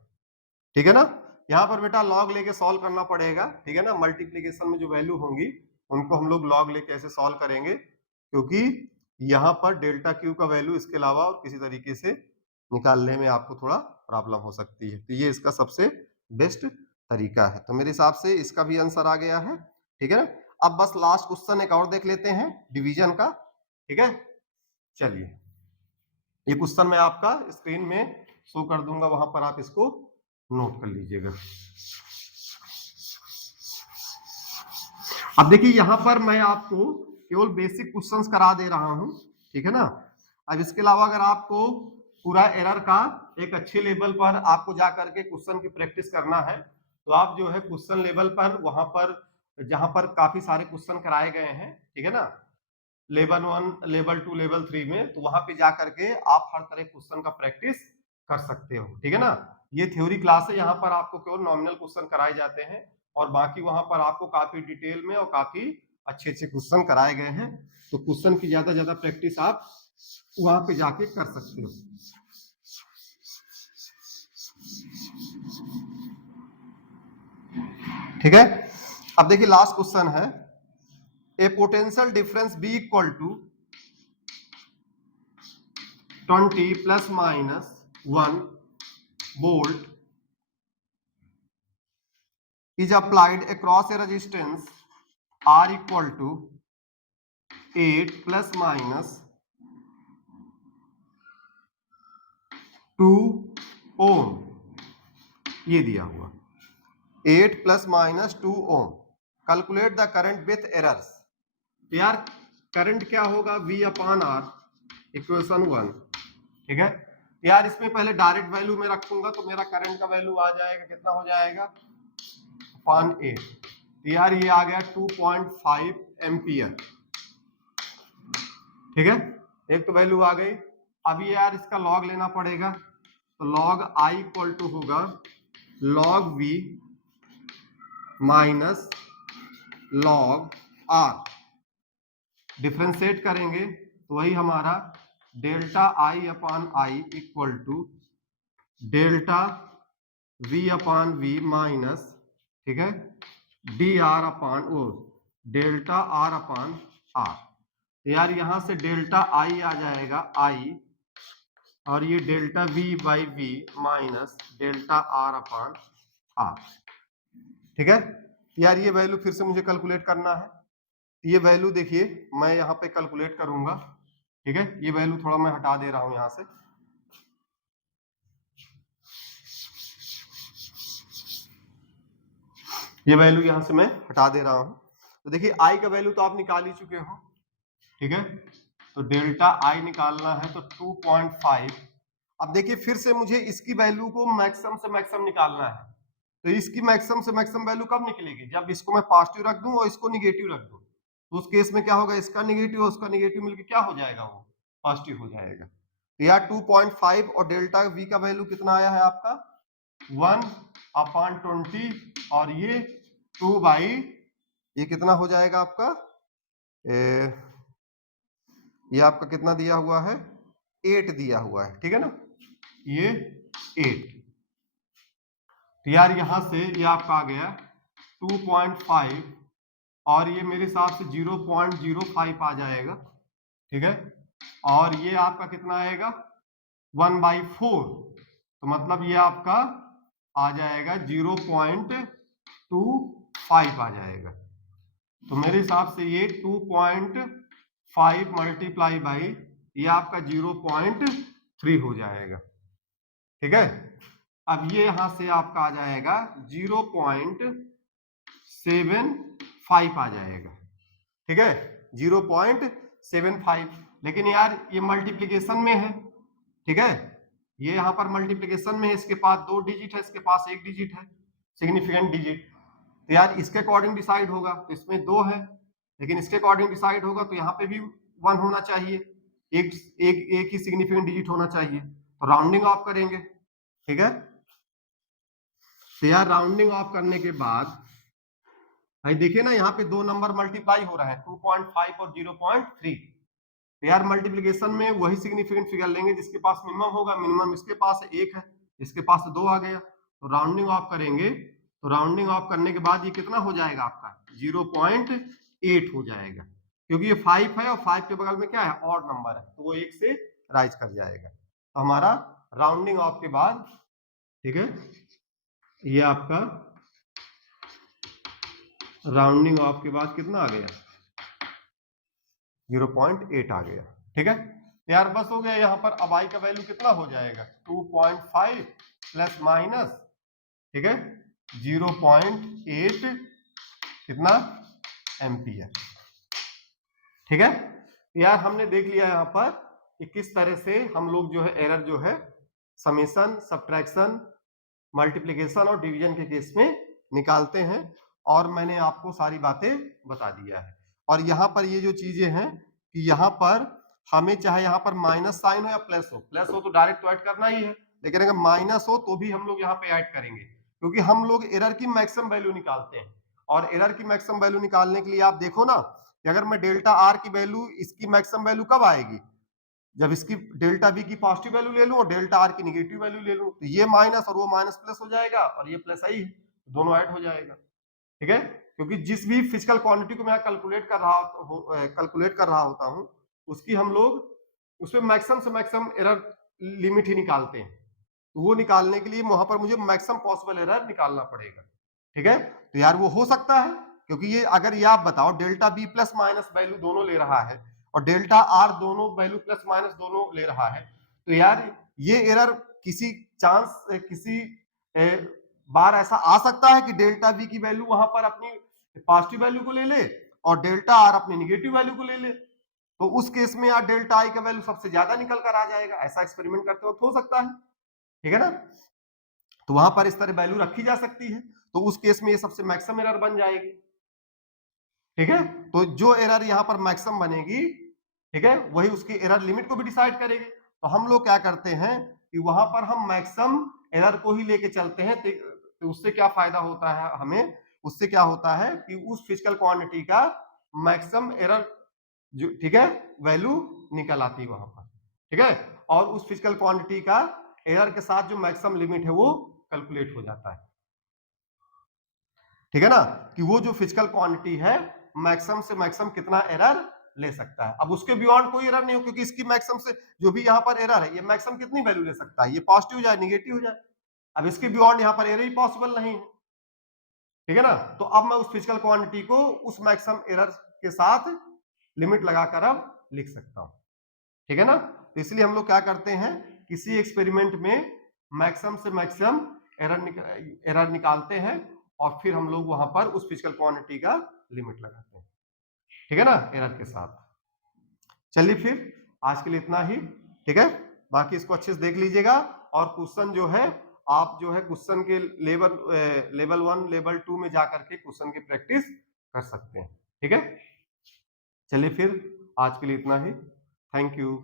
ठीक है ना। यहां पर बेटा लॉग लेके सॉल्व करना पड़ेगा, ठीक है ना, मल्टीप्लीकेशन में जो वैल्यू होंगी उनको हम लोग लॉग लेके ऐसे सॉल्व करेंगे क्योंकि यहां पर डेल्टा क्यू का वैल्यू इसके अलावा और किसी तरीके से निकालने में आपको थोड़ा प्रॉब्लम हो सकती है, तो ये इसका सबसे बेस्ट तरीका है। तो मेरे हिसाब से इसका भी आंसर आ गया है, ठीक है ना। अब बस लास्ट क्वेश्चन एक और देख लेते हैं डिवीजन का, ठीक है। चलिए ये क्वेश्चन मैं आपका स्क्रीन में शो कर दूंगा, वहां पर आप इसको नोट कर लीजिएगा। अब देखिए यहां पर मैं आपको केवल बेसिक क्वेश्चंस करा दे रहा हूं, ठीक है ना। अब इसके अलावा अगर आपको पूरा एरर का एक अच्छे लेवल पर आपको जा करके क्वेश्चन की प्रैक्टिस करना है तो आप जो है क्वेश्चन लेवल पर वहां पर जहां पर काफी सारे क्वेश्चन कराए गए हैं, ठीक है ना, लेवल 1 लेवल 2 लेवल 3 में, तो वहां पे जा करके आप हर तरह क्वेश्चन का प्रैक्टिस कर सकते हो, ठीक है ना। ये थ्योरी क्लास है, यहाँ पर आपको केवल नॉमिनल क्वेश्चन कराए जाते हैं और बाकी वहां पर आपको काफी डिटेल में और काफी अच्छे अच्छे क्वेश्चन कराए गए हैं, तो क्वेश्चन की ज्यादा प्रैक्टिस आप वहां पे जाके कर सकते हो। ठीक है। अब देखिए लास्ट क्वेश्चन है, a potential difference B equal to 20 plus minus 1 volt is applied across a resistance R equal to 8 plus minus 2 ohm, ये दिया हुआ 8 plus minus 2 ohm. Calculate the current with errors. तो यार करंट क्या होगा, V upon R, equation 1। ठीक है यार, इसमें पहले डायरेक्ट वैल्यू में रखूंगा तो मेरा करंट का वैल्यू आ जाएगा, कितना हो जाएगा, अपॉन 8। तो यार ये आ गया 2.5 एम्पियर। ठीक है, एक तो वैल्यू आ गई। अब ये यार इसका लॉग लेना पड़ेगा, तो लॉग आई इक्वल टू होगा log V minus log R. Differentiate करेंगे तो वही हमारा delta I upon I equal to delta V upon V minus, ठीक है, D R upon oh delta R upon R. यार यहां से डेल्टा आई आ जाएगा आई, और ये delta V by V minus delta R upon R. ठीक है यार, ये वैल्यू फिर से मुझे कैलकुलेट करना है। ये वैल्यू देखिए मैं यहाँ पे कैलकुलेट करूंगा। ठीक है, ये वैल्यू थोड़ा मैं हटा दे रहा हूं यहां से। ये वैल्यू यहां से मैं हटा दे रहा हूं। तो देखिए आई का वैल्यू तो आप निकाल ही चुके हो। ठीक है, तो डेल्टा आई निकालना है तो 2.5। अब देखिए फिर से मुझे इसकी वैल्यू को मैक्सिमम से मैक्सिमम निकालना है। तो इसकी मैक्सिमम से मैक्सिमम वैल्यू कब निकलेगी, जब इसको मैं पॉजिटिव रख दूं और इसको निगेटिव रख दूं। तो उस केस में क्या होगा, इसका निगेटिव और उसका निगेटिव मिलकर क्या हो जाएगा, वो पॉजिटिव हो जाएगा। तो यार 2.5 और डेल्टा वी का वैल्यू कितना आया है आपका 1/20, और ये 2 बाई ये कितना हो जाएगा आपका, ये आपका कितना दिया हुआ है, 8 दिया हुआ है। ठीक है ना, ये 8। तो यार यहां से ये आपका आ गया 2.5, और ये मेरे हिसाब से 0.05 आ जाएगा। ठीक है, और ये आपका कितना आएगा 1/4, तो मतलब ये आपका आ जाएगा 0.25 आ जाएगा। तो मेरे हिसाब से ये 2.5 मल्टीप्लाई बाई ये आपका 0.3 हो जाएगा। ठीक है, अब ये यहां से आपका आ जाएगा 0.75 आ जाएगा। ठीक है, 0.75। लेकिन यार ये मल्टीप्लिकेशन में है। ठीक है, ये यहां पर मल्टीप्लिकेशन में है, इसके पास 2 डिजिट है, इसके पास 1 डिजिट है, सिग्निफिकेंट डिजिट। तो यार इसके अकॉर्डिंग डिसाइड होगा, तो इसमें 2 है, लेकिन इसके अकॉर्डिंग डिसाइड होगा तो यहाँ पे भी 1 होना चाहिए, एक ही सिग्निफिकेंट डिजिट होना चाहिए। तो राउंडिंग ऑफ करेंगे। ठीक है, तो यार राउंडिंग ऑफ करने के बाद भाई देखिए ना, यहाँ पे 2 नंबर मल्टीप्लाई हो रहा है, 2.5 और 0.3। तो यार मल्टीप्लिकेशन में वही सिग्निफिकेंट फिगर लेंगे जिसके पास मिनिमम होगा। मिनिमम इसके पास 1 है, इसके पास 2 आ गया, तो राउंडिंग ऑफ करेंगे। तो राउंडिंग ऑफ करने के बाद ये कितना हो जाएगा आपका 0.8 हो जाएगा, क्योंकि ये 5 है और 5 के बगल में क्या है, ऑड नंबर है, तो वो 1 से राइज कर जाएगा। तो हमारा राउंडिंग ऑफ के बाद, ठीक है, ये आपका राउंडिंग ऑफ के बाद कितना आ गया 0.8 आ गया। ठीक है यार, बस हो गया यहाँ पर। अब आई का वैल्यू कितना हो जाएगा 2.5 प्लस माइनस, ठीक है, 0.8 कितना एम्पियर। ठीक है यार, हमने देख लिया यहाँ पर कि किस तरह से हम लोग जो है एरर जो है समेशन, सब्ट्रैक्शन, मल्टीप्लिकेशन और डिवीजन के केस में निकालते हैं, और मैंने आपको सारी बातें बता दिया है। और यहाँ पर ये जो चीजें हैं कि यहाँ पर हमें चाहे यहाँ पर माइनस साइन हो या प्लस हो तो डायरेक्ट तो ऐड करना ही है, लेकिन अगर माइनस हो तो भी हम लोग यहाँ पे ऐड करेंगे, क्योंकि हम लोग एरर की मैक्सिमम वैल्यू निकालते हैं। और एरर की मैक्सिमम वैल्यू निकालने के लिए आप देखो ना कि अगर मैं डेल्टा आर की वैल्यू, इसकी मैक्सिमम वैल्यू कब आएगी, जब इसकी डेल्टा बी की पॉजिटिव वैल्यू ले लूं और डेल्टा आर की नेगेटिव वैल्यू ले लूं, तो ये माइनस और वो माइनस प्लस हो जाएगा, और ये प्लस आई है, दोनों ऐड हो जाएगा। ठीक है, क्योंकि जिस भी फिजिकल क्वांटिटी को मैं कैलकुलेट कर रहा होता हूं, उसकी हम लोग उसमें मैक्सिमम से मैक्सिमम एरर लिमिट ही निकालते हैं। तो वो निकालने के लिए वहां पर मुझे मैक्सिमम पॉसिबल एरर निकालना पड़ेगा। ठीक है, तो यार वो हो सकता है, क्योंकि ये अगर ये आप बताओ delta B plus minus value दोनों ले रहा है और डेल्टा आर दोनों वैल्यू प्लस माइनस दोनों ले रहा है, तो यार ये एरर किसी चांस किसी बार ऐसा आ सकता है कि डेल्टा बी की वैल्यू वहां पर अपनी पॉजिटिव वैल्यू को ले ले और डेल्टा आर अपनी निगेटिव वैल्यू को ले ले, तो उस केस में यार डेल्टा आई का वैल्यू सबसे ज्यादा निकल कर आ जाएगा। ऐसा एक्सपेरिमेंट करते वक्त हो सकता है, ठीक है ना। तो वहां पर इस तरह वैल्यू रखी जा सकती है, तो उस केस में ये सबसे मैक्सिमम एरर बन जाएगी। ठीक है, तो जो एरर यहां पर मैक्सिमम बनेगी, ठीक है, वही उसकी एरर लिमिट को भी डिसाइड करेगी। तो हम लोग क्या करते हैं कि वहां पर हम मैक्सिमम एरर को ही लेके चलते हैं। तो उससे क्या फायदा होता है हमें, उससे क्या होता है कि उस फिजिकल क्वांटिटी का मैक्सिमम एरर जो, ठीक है, वैल्यू निकल आती है वहां पर। ठीक है, और उस फिजिकल क्वांटिटी का एरर के साथ जो मैक्सिमम लिमिट है वो कैलकुलेट हो जाता है। ठीक है ना, कि वो जो फिजिकल क्वांटिटी है मैक्सिमम से मैक्सिमम कितना एरर ले सकता है। अब उसके बियॉन्ड कोई एरर नहीं हो, क्योंकि इसकी मैक्सिमम से जो भी यहाँ पर एरर है, ये मैक्सिमम कितनी वैल्यू ले सकता है, ये पॉजिटिव हो जाए निगेटिव हो जाए। अब इसके बियॉन्ड यहाँ पर एरर ही पॉसिबल नहीं है। ठीक है ना, तो अब मैं उस फिजिकल क्वांटिटी को उस मैक्सिमम एरर के साथ लिमिट लगाकर अब लिख सकता हूं। ठीक है ना, तो इसलिए हम लोग क्या करते हैं, किसी एक्सपेरिमेंट में मैक्सिमम से मैक्सिमम एरर निकालते हैं और फिर हम लोग वहां पर उस फिजिकल क्वांटिटी का लिमिट लगाते हैं। ठीक है ना, एरर के साथ। चलिए फिर आज के लिए इतना ही। ठीक है, बाकी इसको अच्छे से देख लीजिएगा और क्वेश्चन जो है आप जो है क्वेश्चन के लेवल 1 लेवल 2 में जाकर के क्वेश्चन की प्रैक्टिस कर सकते हैं। ठीक है, चलिए फिर आज के लिए इतना ही। Thank you.